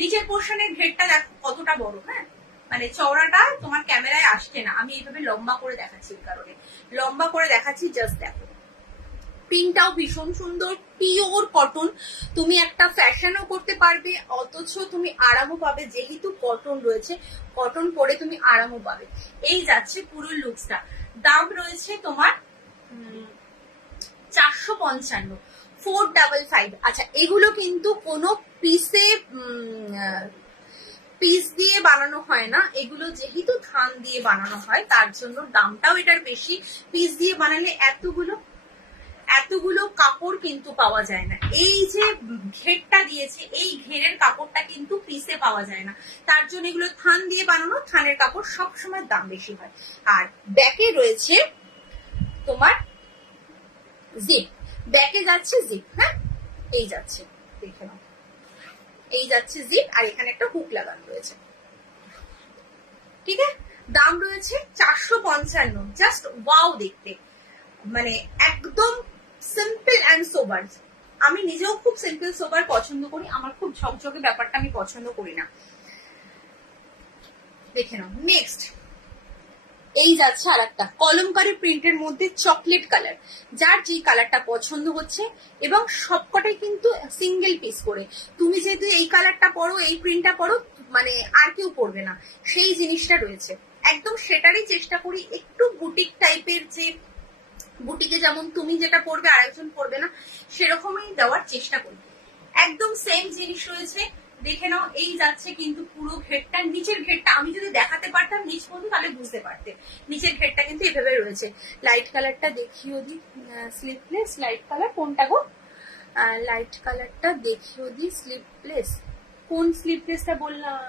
নিচের পোর্শনের ঘেরটা দেখো কতটা বড়। হ্যাঁ, মানে চওড়াটা তোমার ক্যামেরায় আসছে না, আমি এইভাবে লম্বা করে দেখাচ্ছি, এই কারণে লম্বা করে দেখাচ্ছি। জাস্ট দেখো, প্রিন্টটাও ভীষণ সুন্দর, পিওর কটন। তুমি একটা ফ্যাশনও করতে পারবে, অথচ তুমি আরামও পাবে, যেহেতু কটন রয়েছে, কটন পরে তুমি আরামও পাবে। এই যাচ্ছে পুরো লুকসটা। দাম রয়েছে তোমার 455, 455। আচ্ছা, এগুলো কিন্তু কোনো পিসে পিস দিয়ে বানানো হয় না, এগুলো যেহেতু ধান দিয়ে বানানো হয় তার জন্য দামটাও এটার বেশি। পিস দিয়ে বানালে এতগুলো কাপড় কিন্তু পাওয়া যায় না। এই যে ঘেরটা দিয়েছে, এই ঘেরের কাপড়টা কিন্তু পিসে পাওয়া যায় না, তার জন্য এগুলো থান দিয়ে বানানো, থানের কাপড় সবসময় দাম বেশি হয়। আর ব্যাকে রয়েছে তোমার জিপ, ব্যাকে যাচ্ছে জিপ। হ্যাঁ, এই যাচ্ছে, দেখে নাও, এই যাচ্ছে জিপ, আর এখানে একটা হুক লাগানো রয়েছে। ঠিক আছে, দাম রয়েছে 455। জাস্ট ওয়াও দেখতে, মানে একদম সিম্পল অ্যান্ড সোবার। আমি নিজেও খুব সিম্পল সোবার পছন্দ করি, আমার খুব ঝকঝকে ব্যাপারটা আমি পছন্দ করি না। দেখে নাও, নেক্সট এই যাচ্ছে আর একটা কলমকারী প্রিন্টের মধ্যে চকলেট কালার। যার যে কালারটা পছন্দ হচ্ছে, এবং সবকটাই কিন্তু সিঙ্গেল পিস করে। তুমি যেহেতু এই কালারটা পরো, এই প্রিন্টটা পরো, মানে আর কেউ পরবে না, সেই জিনিসটা রয়েছে। একদম সেটারই চেষ্টা করি, একটু বুটিক টাইপের, যে বুটিকে যেমন তুমি যেটা পরবে আরেকজন পরবে না, সেরকমই দেওয়ার চেষ্টা করি। একদম সেম জিনিস রয়েছে, দেখে নাও। এই যাচ্ছে কিন্তু পুরো ঘেরটা, নিচের ঘেরটা আমি যদি দেখাতে পারতাম নিচ পর্যন্ত তাহলে বুঝতে পারতে। নিচের ঘেরটা কিন্তু এভাবে রয়েছে। লাইট কালারটা দেখিও দি, স্লিপলেস লাইট কালার কোনটা গো? লাইট কালারটা দেখিও দি, স্লিপলেস। কোন স্লিপলেসটা বললাম?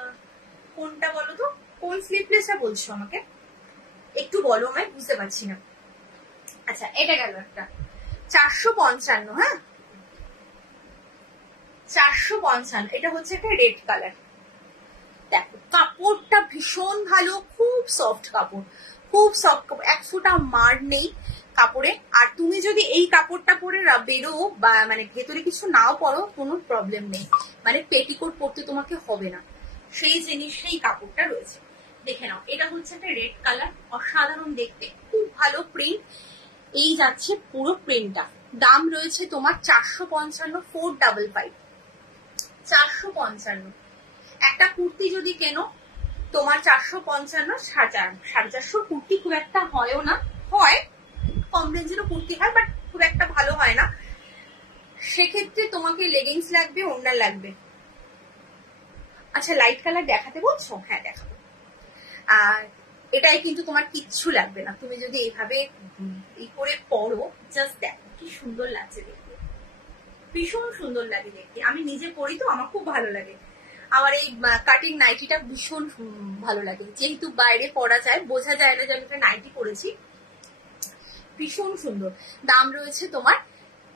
কোনটা বলো তো, কোন স্লিপলেসটা বলছো আমাকে একটু বলো, আমি বুঝতে পারছি না। আচ্ছা, এটা গেল একটা 455। হ্যাঁ, 455। এটা হচ্ছে একটা রেড কালার। দেখো, কাপড়টা ভীষণ ভালো, খুব সফট কাপড়, খুব সফট কাপড়, এক ফোঁটা মার নেই কাপড়ে। আর তুমি যদি এই কাপড়টা পরে বেরো, বা মানে ভেতরে কিছু নাও পরো, কোনো প্রবলেম নেই, মানে পেটিকোট পরতে তোমাকে হবে না, সেই জিনিস, সেই কাপড়টা রয়েছে। দেখে নাও, এটা হচ্ছে একটা রেড কালার, অসাধারণ দেখতে, খুব ভালো প্রিন্ট। এই যাচ্ছে পুরো প্রিন্টটা। দাম রয়েছে তোমার 455, 455, 455। একটা কুর্তি যদি কেনো তোমার 455, 450 কুর্তি খুব একটা হয়ও না, হয় কম রেঞ্জেরও কুর্তি হয়, বাট খুব একটা ভালো হয় না। সেক্ষেত্রে তোমাকে লেগিংস লাগবে, ওড়না লাগবে। আচ্ছা, লাইট কালার দেখাতে বলছো? হ্যাঁ, দেখাবো। আর এটাই কিন্তু তোমার কিচ্ছু লাগবে না, তুমি যদি এইভাবে এই করে পরো, জাস্ট দেখো কি সুন্দর লাগছে দেখতে, ভীষণ সুন্দর লাগে দেখতে। আমি নিজে পরি তো, আমার খুব ভালো লাগে। আমার এই কাটিং নাইটিটা ভীষণ ভালো লাগে, যেহেতু বাইরে পরা যায়, বোঝা যায় না যে আমি নাইটি পরেছি, ভীষণ সুন্দর। দাম রয়েছে তোমার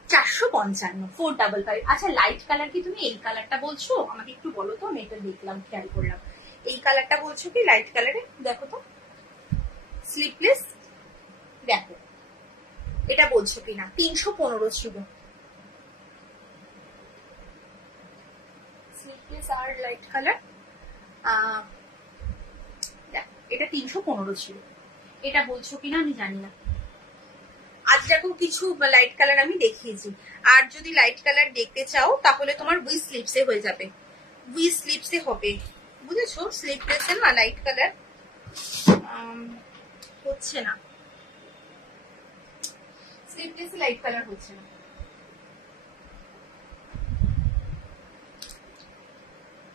455, 455। আচ্ছা, লাইট কালার কি তুমি এই কালারটা বলছো? আমাকে একটু বলো তো, আমি এটা দেখলাম, খেয়াল করলাম, এই কালারটা বলছো কি লাইট কালারে? দেখো তো, স্লিপলেস, দেখো এটা বলছো কিনা। 315 ছিল স্লিপলেস আর লাইট কালার, এটা 315 ছিল, এটা বলছো কিনা আমি জানি না। আজ দেখো কিছু লাইট কালার আমি দেখিয়েছি, আর যদি লাইট কালার দেখতে চাও তাহলে তোমার উই স্লিপসে হয়ে যাবে, উই স্লিপসে হবে, বুঝেছো? স্লিপলেসে না লাইট কালার হচ্ছে না, স্লিপলেসে লাইট কালার হচ্ছে না।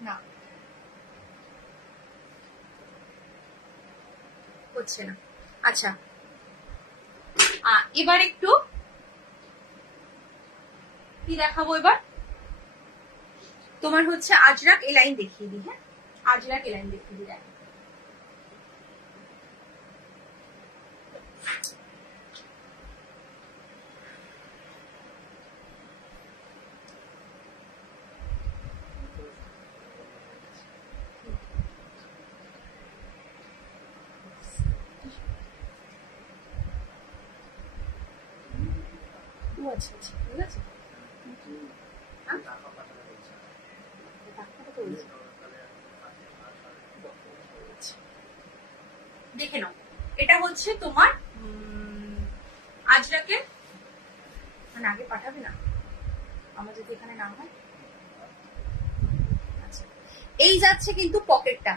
না, হচ্ছে না। আচ্ছা, এবার একটু কি দেখাবো, এবার তোমার হচ্ছে আজরাক এ লাইন দেখিয়ে দিই। হ্যাঁ, আজরাক এ লাইন দেখিয়ে দিই। দেখো, আচ্ছা আচ্ছা ঠিক আছে। দেখে নাও, এটা হচ্ছে তোমার আজরাকের, মানে আগে পাঠাবে না আমার যদি এখানে না হয়। আচ্ছা, এই যাচ্ছে কিন্তু পকেটটা,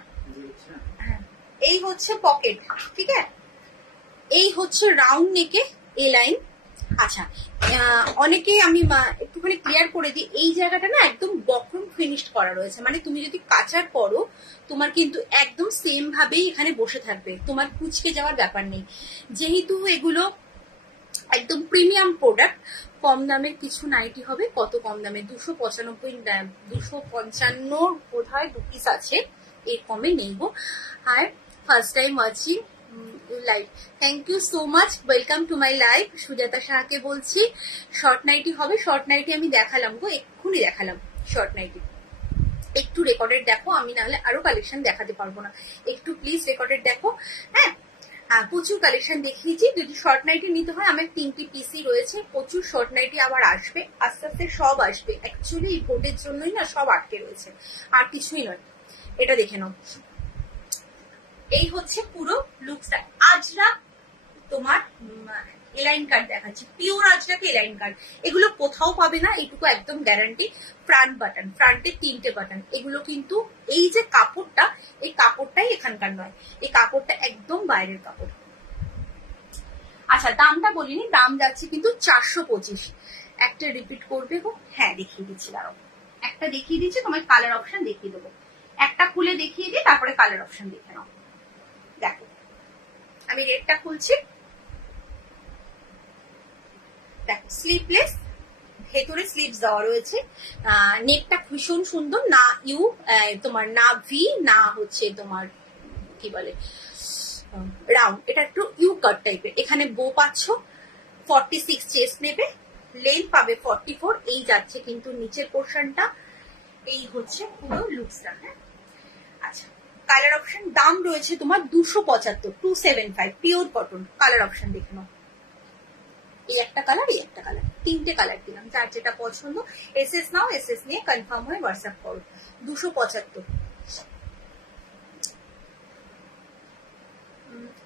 হ্যাঁ এই হচ্ছে পকেট, ঠিক আছে। এই হচ্ছে রাউন্ড নেকে এ লাইন। আচ্ছা, অনেকেই আমি একটুখানি ক্লিয়ার করে দিই, এই জায়গাটা না একদম বক্রম ফিনিশড করা রয়েছে, মানে তুমি যদি কাচার পরো তোমার কিন্তু একদম সেম ভাবেই এখানে বসে থাকবে, তোমার কুচকে যাওয়ার ব্যাপার নেই। যেহেতু এগুলো একদম প্রিমিয়াম প্রোডাক্ট, কম দামের কিছু নাইটি হবে। কত কম দামে? 295, 255 বোধ হয় 2 পিস আছে, এর কমে নেই গো। আর first time watching live, thank you so much, welcome to my live. Sujata শাহকে বলছি, শর্ট নাইটি হবে। শর্ট নাইটি আমি দেখালাম গো, এক্ষুনি দেখালাম শর্ট নাইটি। একটু রেকর্ডেড দেখো, আমি নাহলে আরো কালেকশন দেখাতে পারবো না, একটু প্লিজ রেকর্ডেড দেখো। হ্যাঁ, প্রচুর কালেকশন দেখিয়েছি। যদি শর্ট নাইটি নিতে হয় আমার 3টি পিসি রয়েছে, প্রচুর শর্ট নাইটি আবার আসবে, আস্তে আস্তে সব আসবে। অ্যাকচুয়ালি এই ভোটের জন্যই না সব আটকে রয়েছে, আর কিছুই নয়। এটা দেখে নাও, এই হচ্ছে পুরো লুকসটা। আজরাক তোমার এলাইন কার্ড দেখাচ্ছি, পিওর আজরাকে এলাইন কার্ড, এগুলো কোথাও পাবে না, এইটুকু একদম গ্যারান্টি। ফ্রন্ট বাটন, ফ্রন্টে 3টে বাটন, এগুলো কিন্তু এই যে কাপড়টা, এই কাপড়টাই এখানকার নয়, এই কাপড়টা একদম বাইরের কাপড়। আচ্ছা, দামটা বলিনি, দাম যাচ্ছে কিন্তু 425। একটা রিপিট করবে গো, হ্যাঁ দেখিয়ে দিচ্ছি, দাঁড়াও একটা দেখিয়ে দিচ্ছি, তোমার কালার অপশন দেখিয়ে দেবো। একটা খুলে দেখিয়ে দিই, তারপরে কালার অপশন দেখে নাও। দেখো আমি রেডটা খুলছি, দেখো স্লিভলেস, ভেতরে স্লিভস দেওয়া রয়েছে, নেকটা ভীষণ সুন্দর, না ইউ তোমার না ভি না হচ্ছে তোমার কি বলে রাউন্ড, এটা একটু ইউ কাট টাইপের। এখানে বো পাচ্ছ, 46 চেস্ট নেবে, লেন্থ পাবে 44। এই যাচ্ছে কিন্তু নিচের পোর্শনটা, এই হচ্ছে পুরো লুকসটা। হ্যাঁ, আচ্ছা কালার অপশন, দাম রয়েছে তোমার 275, 275 পিওর কটন। কালার অপশন দেখে নাও, এই একটা কালার, এই একটা কালার, 3টে কালার দিলাম, যার যেটা পছন্দ এসএস নাও, এসএস নিয়ে কনফার্ম হয়ে হোয়াটসঅ্যাপ করো। 275,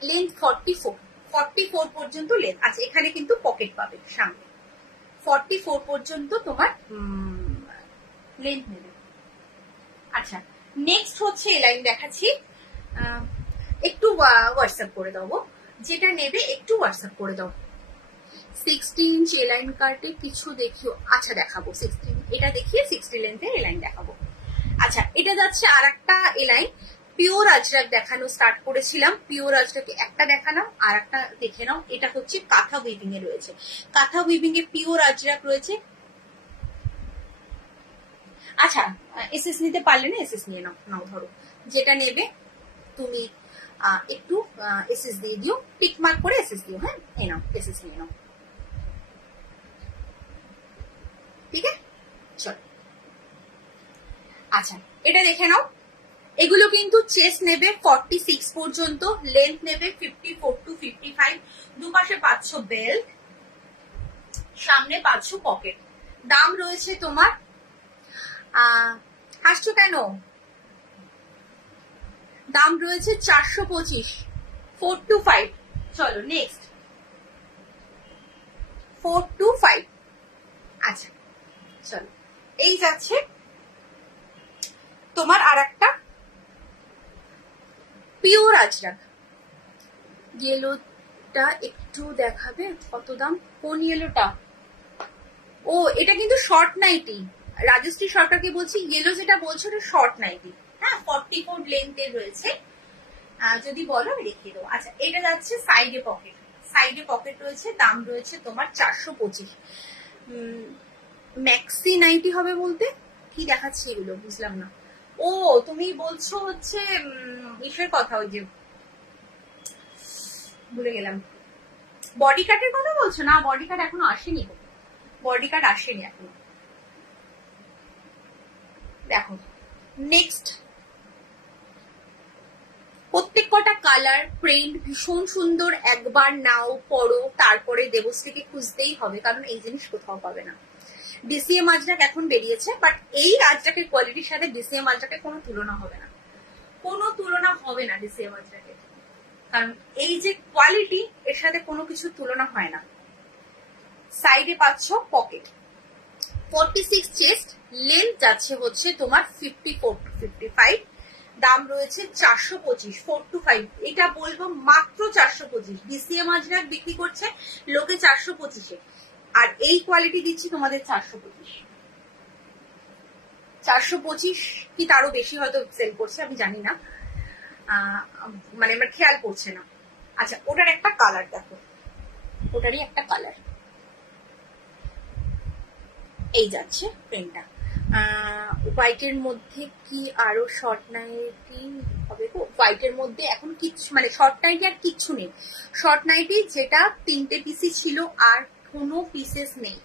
লেন্থ 44 পর্যন্ত লেন্থ। আচ্ছা, এখানে কিন্তু পকেট পাবে সামনে, 44 পর্যন্ত তোমার লেন্থ নেবে। আচ্ছা, নেক্সট হচ্ছে এই লাইন দেখাচ্ছি, একটু হোয়াটসঅ্যাপ করে দাও, যেটা নেবে একটু হোয়াটসঅ্যাপ করে দাও। 60 ইঞ্চ এলাইন কার্টে কিছু দেখিও। আচ্ছা দেখাবো 60, এটা দেখিয়ে 60 লেন্থের এলাইন দেখাবো। আচ্ছা, এটা যাচ্ছে আর একটা এলাইন, পিওর আজরাক দেখানো স্টার্ট করেছিলাম, পিওর আজরাকে একটা দেখালাম, আর একটা দেখে নাও। এটা হচ্ছে কাঁথা উইভিং এ রয়েছে, কাঁথা উইভিং এ পিওর আজরাক রয়েছে। আচ্ছা, এসএস নিতে পারলে না, এসএস নিয়ে নাও, ধরো যেটা নেবে তুমি একটু এসএস দিয়ে দিও, টিক মার্ক করে এসএস দিও। হ্যাঁ, এই নাও এসএস নিয়ে নাও, ঠিক আছে চলো। আচ্ছা, এটা দেখে নাও, এগুলো কিন্তু চেস্ট নেবে 46 পর্যন্ত, লেন্থ নেবে 54 to 55, দুপাশে পাচ্ছ বেল্ট, সামনে পাচ্ছ পকেট। দাম রয়েছে তোমার, হাসছো কেন, দাম রয়েছে 425, 4 to 5। চলো নেক্সট, 4 to 5। আচ্ছা চলো, এই যাচ্ছে তোমার আর একটা পিওর আজরাক। ইয়েলোটা একটু দেখাবে, কত দাম? কোন ইয়েলোটা? ও, এটা কিন্তু শর্ট নাইটি, রাজশ্রী সরকারকে বলছি, ইয়েলো যেটা বলছো ওটা শর্ট নাইটি। হ্যাঁ, 44 লেন্থের রয়েছে, যদি বলো আমি দেখিয়ে দেবো। আচ্ছা, এটা যাচ্ছে সাইডে পকেট, সাইডে পকেট রয়েছে, দাম রয়েছে তোমার 425। ম্যাক্সি নাইটি হবে বলতে কি দেখাচ্ছে এগুলো, বুঝলাম না। ও, তুমি বলছো হচ্ছে ইসের কথা, ওই যে ভুলে গেলাম, বডি কাটের কথা বলছো না? বডি কাট এখনো আসেনি, বডি কাট আসেনি এখনো। দেখো নেক্সট, প্রত্যেক কটা কালার, প্রিন্ট ভীষণ সুন্দর। একবার নাও, পরো, তারপরে দেবশ্রীকে খুঁজতেই হবে, কারণ এই জিনিস কোথাও পাবে না। ডিসিএম আজরাক এখন বেরিয়েছে, বাট এই আজরাকের কোয়ালিটির সাথে ডিসিএম আজরাকের কোনো তুলনা হবে না, কোনো তুলনা হবে না ডিসিএম আজরাকের, কারণ এই যে কোয়ালিটি এর সাথে কোনো কিছু তুলনা হয় না। সাইডে পাচ্ছ পকেট, 46 চেস্ট, লেন্থ যাচ্ছে হচ্ছে তোমার 54 to 55, দাম রয়েছে 425, 4 to 5, এটা বলবো মাত্র 425। ডিসিএম আজরাক বিক্রি করছে লোকে 425-এ, আর এই কোয়ালিটি দিচ্ছি তোমাদের 425। 425 কি তারও বেশি হয়তো সেল করছে, আমি জানি না, মানে আমার খেয়াল পড়ছে না। আচ্ছা, ওটার একটা কালার দেখো, ওটারই একটা কালার এই যাচ্ছে প্রিন্টটা। হোয়াইটের মধ্যে কি আরো শর্ট নাইটি হবে গো? হোয়াইটের মধ্যে এখন কিচ্ছু, মানে শর্ট নাইটি আর কিচ্ছু নেই। শর্ট নাইটি যেটা 3টে পিসি ছিল আর কোনো পিসেস নেই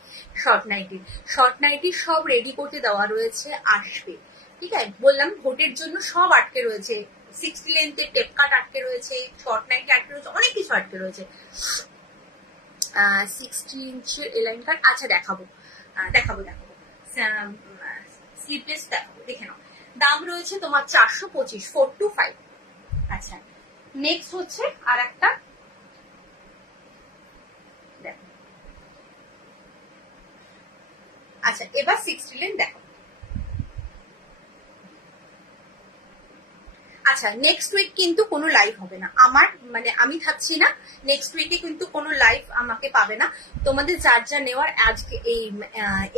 শর্ট নাইটির। শর্ট নাইটি সব রেডি করতে দেওয়া রয়েছে, আসবে, ঠিক আছে? বললাম ভোটের জন্য সব আটকে রয়েছে, 60 লেন্থের টেপ কাট আটকে রয়েছে, শর্ট নাইটি আটকে রয়েছে, অনেক কিছু আটকে রয়েছে। 60 ইঞ্চের এলাইন কাট, আচ্ছা দেখাবো স্লিপলেস দেখাবো, দেখে নাও। দাম রয়েছে তোমার 425, 4 to 5। আচ্ছা, নেক্সট হচ্ছে আর একটা, দেখো। আচ্ছা, এবার 60 লেন্থ দেখো। আচ্ছা, নেক্সট উইক কিন্তু কোনো লাইভ হবে না আমার, মানে আমি থাকছি না নেক্সট উইকে, কিন্তু কোনো লাইভ আমাকে পাবে না। তোমাদের যার যা নেওয়ার আজকে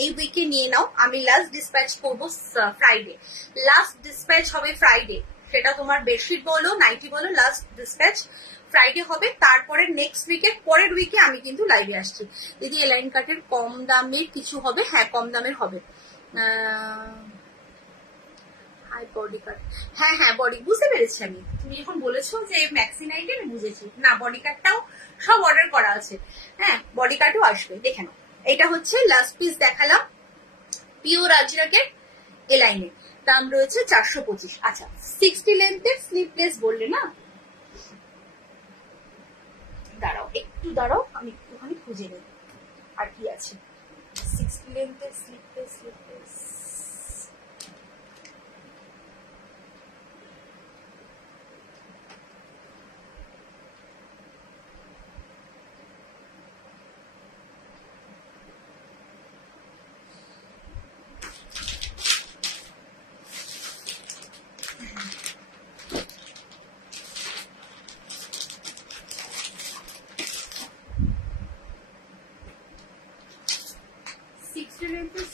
এই উইকে নিয়ে নাও। আমি লাস্ট ডিসপ্যাচ করবো ফ্রাইডে, লাস্ট ডিসপ্যাচ হবে ফ্রাইডে। সেটা তোমার বেডশিট বলো, নাইটি বলো, লাস্ট ডিসপ্যাচ ফ্রাইডে হবে। তারপরে নেক্সট উইকের পরের উইকে আমি কিন্তু লাইভে আসছি। যদি এলাইন কাটের কম দামের কিছু হবে, হ্যাঁ কম দামের হবে। বডি কাট, হ্যাঁ হ্যাঁ বডি, বুঝতে পেরেছি আমি। তুমি যখন বলেছো যে ম্যাক্সি নাইটি, আমি বুঝেছি। না, বডি কাটটাও সব অর্ডার করা আছে, হ্যাঁ বডি কাটও আসবে, দেখে নাও। এটা হচ্ছে লাস্ট পিস দেখালাম, পিওর আজরাকের এলাইনে, দাম রয়েছে 425। আচ্ছা, 60 লেন্থের স্লিপলেস বললে না, দাঁড়াও একটু দাঁড়াও, আমি একটুখানি খুঁজে নিই আর কি আছে। 60 লেন্থের স্লিপলেস,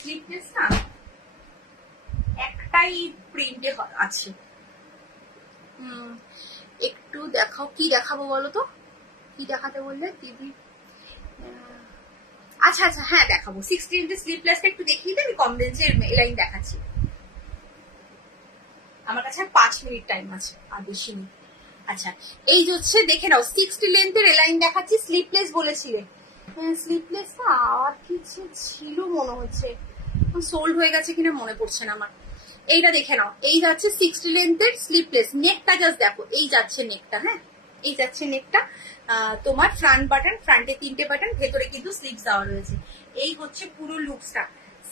স্লিপলেস না একটাই প্রিন্টে আছে। একটু দেখাও, কি দেখাবো বলো তো, কি দেখাতে বললে দিদি? আচ্ছা আচ্ছা, হ্যাঁ দেখাবো। 60 ইঞ্চের স্লিপলেসটা একটু দেখিয়ে দিই, আমি কম রেঞ্জের লাইন দেখাচ্ছি। আমার কাছে 5 মিনিট টাইম আছে, আর বেশি নেই। আচ্ছা, এই হচ্ছে দেখে নাও, 60 লেন্থের এলাইন দেখাচ্ছি। স্লিপলেস বলেছিলে, স্লিপলেস না আর কিছু ছিল মনে হচ্ছে, সোল্ড হয়ে গেছে কিনা মনে পড়ছে না আমার। এইটা দেখে নাও, এই যাচ্ছে 60 লেন্থের স্লিপলেস। নেকটা জাস্ট দেখো, এই যাচ্ছে নেকটা, হ্যাঁ এই যাচ্ছে নেকটা। তোমার ফ্রন্ট বাটন, ফ্রন্টে 3টে বাটন, ভেতরে কিন্তু স্লিপস দেওয়া রয়েছে। এই হচ্ছে পুরো লুকসটা।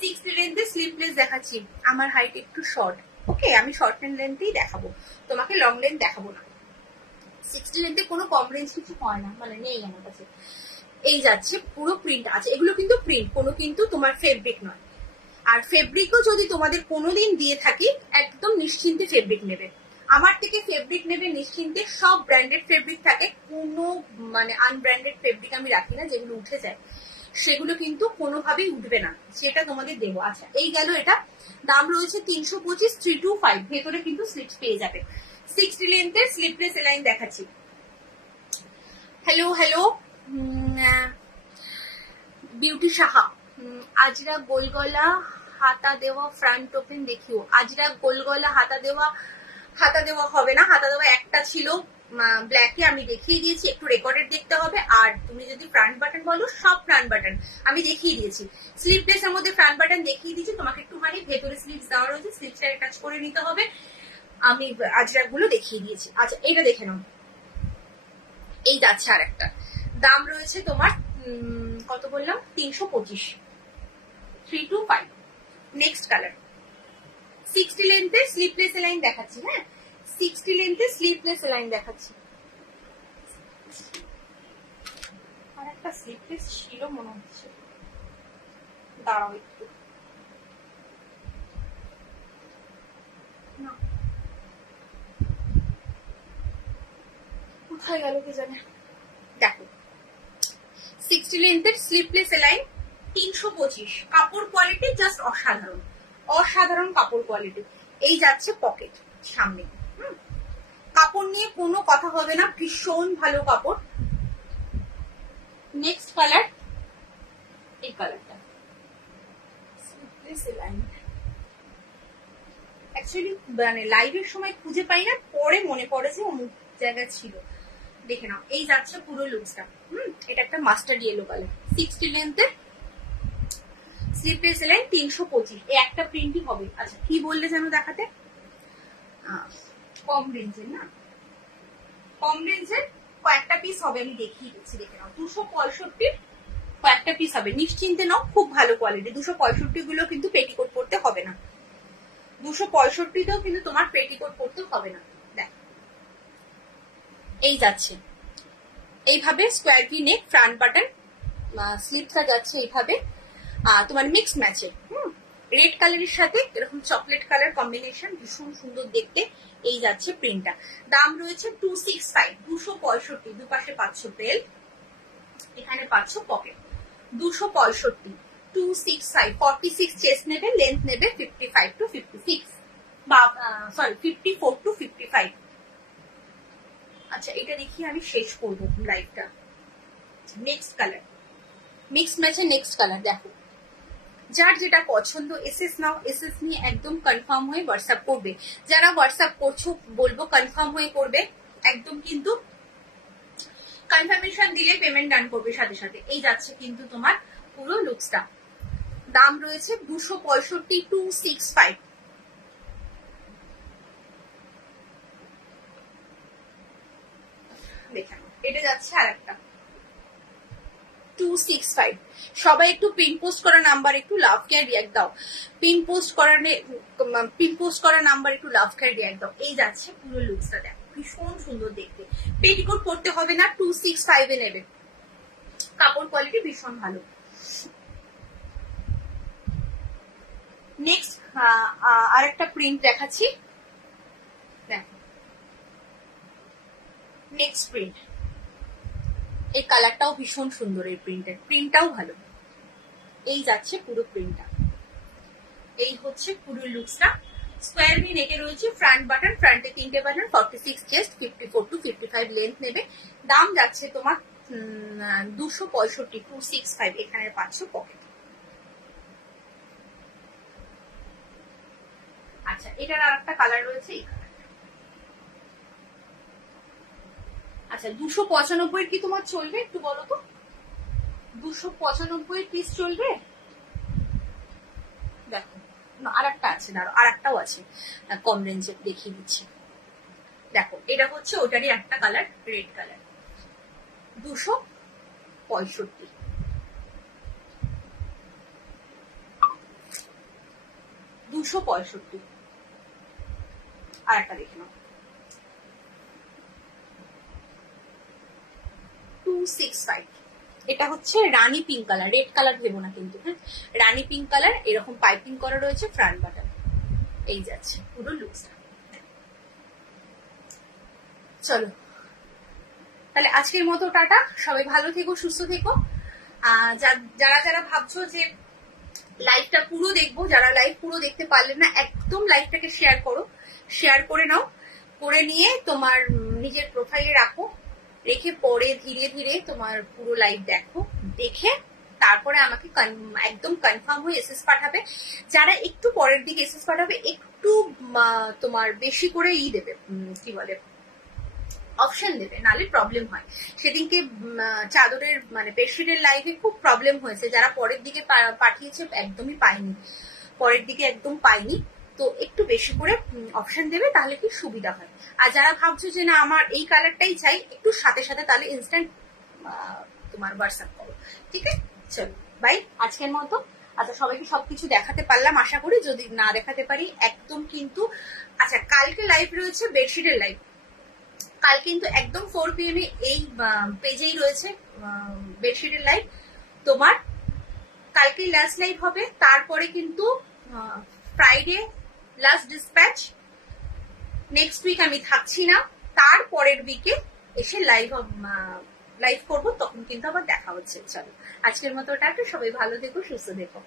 60 লেন্থের স্লিপলেস দেখাচ্ছি। আমার হাইট একটু শর্ট, ওকে, আমি শর্ট লেন্থেই দেখাবো, তোমাকে লং লেন্থ দেখাবো না। 60 লেন্থে কোনো কম রেঞ্জ কিছু হয় না, মানে নেই আমার কাছে। এই যাচ্ছে পুরো প্রিন্ট আছে, এগুলো কিন্তু প্রিন্ট, কোনো কিন্তু তোমার ফেব্রিক নয়। আর ফেব্রিকও যদি তোমাদের কোনোদিন দিয়ে থাকি, একদম নিশ্চিন্তে ফেব্রিক নেবে আমার থেকে, ফেব্রিক নেবে নিশ্চিন্তে। সব ব্র্যান্ডেড ফেব্রিক থাকে, কোনো মানে আনব্র্যান্ডেড ফেব্রিক আমি রাখি না, যেগুলো উঠে যায় সেগুলো কিন্তু কোনোভাবেই উঠবে না, সেটা তোমাদের দেবো। আচ্ছা, এই গেল এটা, দাম রয়েছে 325, 3 to 5, ভেতরে কিন্তু স্লিপস পেয়ে যাবে। 60 লেন্থের স্লিপলেস লাইন দেখাচ্ছি। হ্যালো হ্যালো, বিউটি সাহা, আজরা গোলগলা হাতা দেওয়া ফ্রন্ট ওপেন দেখিও। আজরা গোলগলা হাতা দেওয়া হবে না, হাতা দেওয়া একটা ছিল ব্ল্যাকে, আমি দেখিয়ে দিয়েছি, একটু রেকর্ডেড দেখতে হবে। আর তুমি যদি ফ্রন্ট বাটন বলো, সব ফ্রন্ট বাটন আমি দেখিয়ে দিয়েছি। স্লিপলেস এর মধ্যে ফ্রন্ট বাটন দেখিয়ে দিয়েছি, তোমাকে একটুখানি ভেতরে স্লিপস দেওয়া রয়েছে, স্লিপসটা অ্যাটাচ করে নিতে হবে। আমি আজরা গুলো দেখিয়ে দিয়েছি। আচ্ছা, এইটা দেখে নাও, এই যাচ্ছে আর একটা, দাম রয়েছে তোমার কত বললাম, 325, 325। নেক্সট কালার 60 লেন্থের স্লিপলেস এলাইন দেখাচ্ছি। হ্যাঁ, 60 লেন্থের স্লিপলেস এলাইন দেখাচ্ছি। আর একটা স্লিপলেস ছিল মনে হচ্ছে, দাঁড়াও একটু, কোথায় গেল কে জানে। দেখো 60 লেন্থের স্লিপলেস এলাইন 325, কাপড় কোয়ালিটি জাস্ট অসাধারণ, অসাধারণ কাপড় কোয়ালিটি। এই যাচ্ছে পকেট সামনে, কাপড় নিয়ে কোনো কথা হবে না, ভীষণ ভালো কাপড়। নেক্সট কালার, এই কালারটা স্লিপলেস এলাইন, অ্যাকচুয়ালি মানে লাইভের সময় খুঁজে পাই না, পরে মনে পড়ে যে অমুক জায়গায় ছিল, দেখে নাও। এই যাচ্ছে পুরো লুকসটা। এটা একটা মাস্টার্ড ইয়েলো কালার, 60 লেন্থের স্লিপলেস এলাইন 325। এই একটা প্রিন্টই হবে। আচ্ছা কি বললে যেন দেখাতে, কম রেঞ্জের না, কম রেঞ্জের কয়েকটা পিস হবে, আমি দেখিয়ে দিচ্ছি, দেখে নাও। 265 কয়েকটা পিস হবে, নিশ্চিন্তে নাও, খুব ভালো কোয়ালিটি। 265 গুলো কিন্তু পেটিকোট পরতে হবে না, 265তেও কিন্তু তোমার পেটিকোট পরতে হবে না। দেখ এই যাচ্ছে এইভাবে square V neck, front button, স্লিপসটা যাচ্ছে এইভাবে তোমার মিক্স ম্যাচের, রেড কালারের সাথে এরকম চকলেট কালার কম্বিনেশন, ভীষণ সুন্দর দেখতে। এই যাচ্ছে প্রিন্টটা, দাম রয়েছে 265, 265। দুপাশে পাচ্ছ বেল, এখানে পাচ্ছ পকেট, 265, 265, 46 চেস্ট নেবে, লেন্থ নেবে 55 to 56, বা সরি 54 to 55। আচ্ছা এটা দেখি আমি শেষ করবো লাইভটা। নেক্সট কালার, মিক্স ম্যাচের নেক্সট কালার। দেখো যার যেটা পছন্দ এসএস নাও, এসএস নিয়ে একদম কনফার্ম হয়ে হোয়াটসঅ্যাপ করবে। যারা হোয়াটসঅ্যাপ করছো বলবো কনফার্ম হয়ে করবে একদম, কিন্তু কনফার্মেশন দিলে পেমেন্ট ডান করবে সাথে সাথে। এই যাচ্ছে কিন্তু তোমার পুরো লুকসটা, দাম রয়েছে 265, 265। দেখে এটা যাচ্ছে আর একটা 265। সবাই একটু পিন পোস্ট করা নাম্বার একটু লাভ কেয়ার রিয়াক্ট দাও, পিন পোস্ট করা নাম্বার একটু লাভ কেয়ার রিয়াক্ট দাও। এই যাচ্ছে পুরো লুকসটা, দেখো ভীষণ সুন্দর দেখতে, পেটিকোট পরতে হবে না, 265 এ নেবে, কাপড় কোয়ালিটি ভীষণ ভালো। নেক্সট আরেকটা প্রিন্ট দেখাচ্ছি, দেখো নেক্সট প্রিন্ট, এই কালারটাও ভীষণ সুন্দর, এই প্রিন্টটাও ভালো। এই যাচ্ছে পুরো প্রিন্টটা, এই হচ্ছে পুরো লুকসটা। স্কোয়ার ভি নেকে রয়েছে, ফ্রন্ট বাটন, ফ্রন্টে 3টে বাটন, 46 চেস্ট, 54 to 55 লেন্থ নেবে। দাম যাচ্ছে তোমার 265, 265। এখানে পাচ্ছ পকেট। আচ্ছা এটার আর একটা কালার রয়েছে, এই কালার। আচ্ছা 295 কি তোমার চলবে একটু বলো তো, 295 পিস চলবে? দেখো আর একটা আছে, দাঁড়ো আর একটাও আছে কম রেঞ্জে, দেখিয়ে দিচ্ছি। দেখো এটা হচ্ছে ওটারই একটা কালার, রেড কালার, 265, 265। আর একটা দেখে নাও, 265। এটা হচ্ছে রানী পিঙ্ক কালার, রেড কালার দেবো না কিন্তু, হ্যাঁ রানী পিঙ্ক কালার, এরকম পাইপিং করা রয়েছে, ফ্রন্ট বাটন। এই যাচ্ছে পুরো লুকসটা। চলো তাহলে আজকের মতো টাটা, সবাই ভালো থেকো, সুস্থ থেকো। যারা যারা ভাবছো যে লাইভটা পুরো দেখবো, যারা লাইভ পুরো দেখতে পারলে না, একদম লাইভটাকে শেয়ার করো, শেয়ার করে নাও, করে নিয়ে তোমার নিজের প্রোফাইলে রাখো, রেখে পরে ধীরে ধীরে তোমার পুরো লাইভ দেখো, দেখে তারপরে আমাকে একদম কনফার্ম হয়ে এসএস পাঠাবে। যারা একটু পরের দিকে এসএস পাঠাবে, একটু তোমার বেশি করে দেবে, কি বলে অপশন দেবে, নাহলে প্রবলেম হয়। সেদিনকে চাদরের মানে বেডশিটের লাইভে খুব প্রবলেম হয়েছে, যারা পরের দিকে পাঠিয়েছে একদমই পাইনি, পরের দিকে একদম পাইনি। তো একটু বেশি করে অপশন দেবে, তাহলে কি সুবিধা হয়। আর যারা ভাবছো যে না আমার এই কালারটাই চাই, একটু সাথে সাথে তাহলে ইনস্ট্যান্ট তোমার হোয়াটসঅ্যাপ করো। ঠিক আছে, চলো বাই আজকের মতো। আচ্ছা, সবাইকে সবকিছু দেখাতে পারলাম আশা করি। যদি না দেখাতে পারি একদম কিন্তু, আচ্ছা কালকে লাইভ রয়েছে বেডশিটের লাইভ, কাল কিন্তু একদম 4 PM এই পেজেই রয়েছে বেডশিটের লাইভ। তোমার কালকে লাস্ট লাইভ হবে, তারপরে কিন্তু Friday last dispatch. Next week আমি থাকছি না, তারপরের উইকে এসে লাইভ করবো, তখন কিন্তু আবার দেখা হচ্ছে। চলো আজকের মতো টাটা, সবাই ভালো থেকো, সুস্থ থেকো।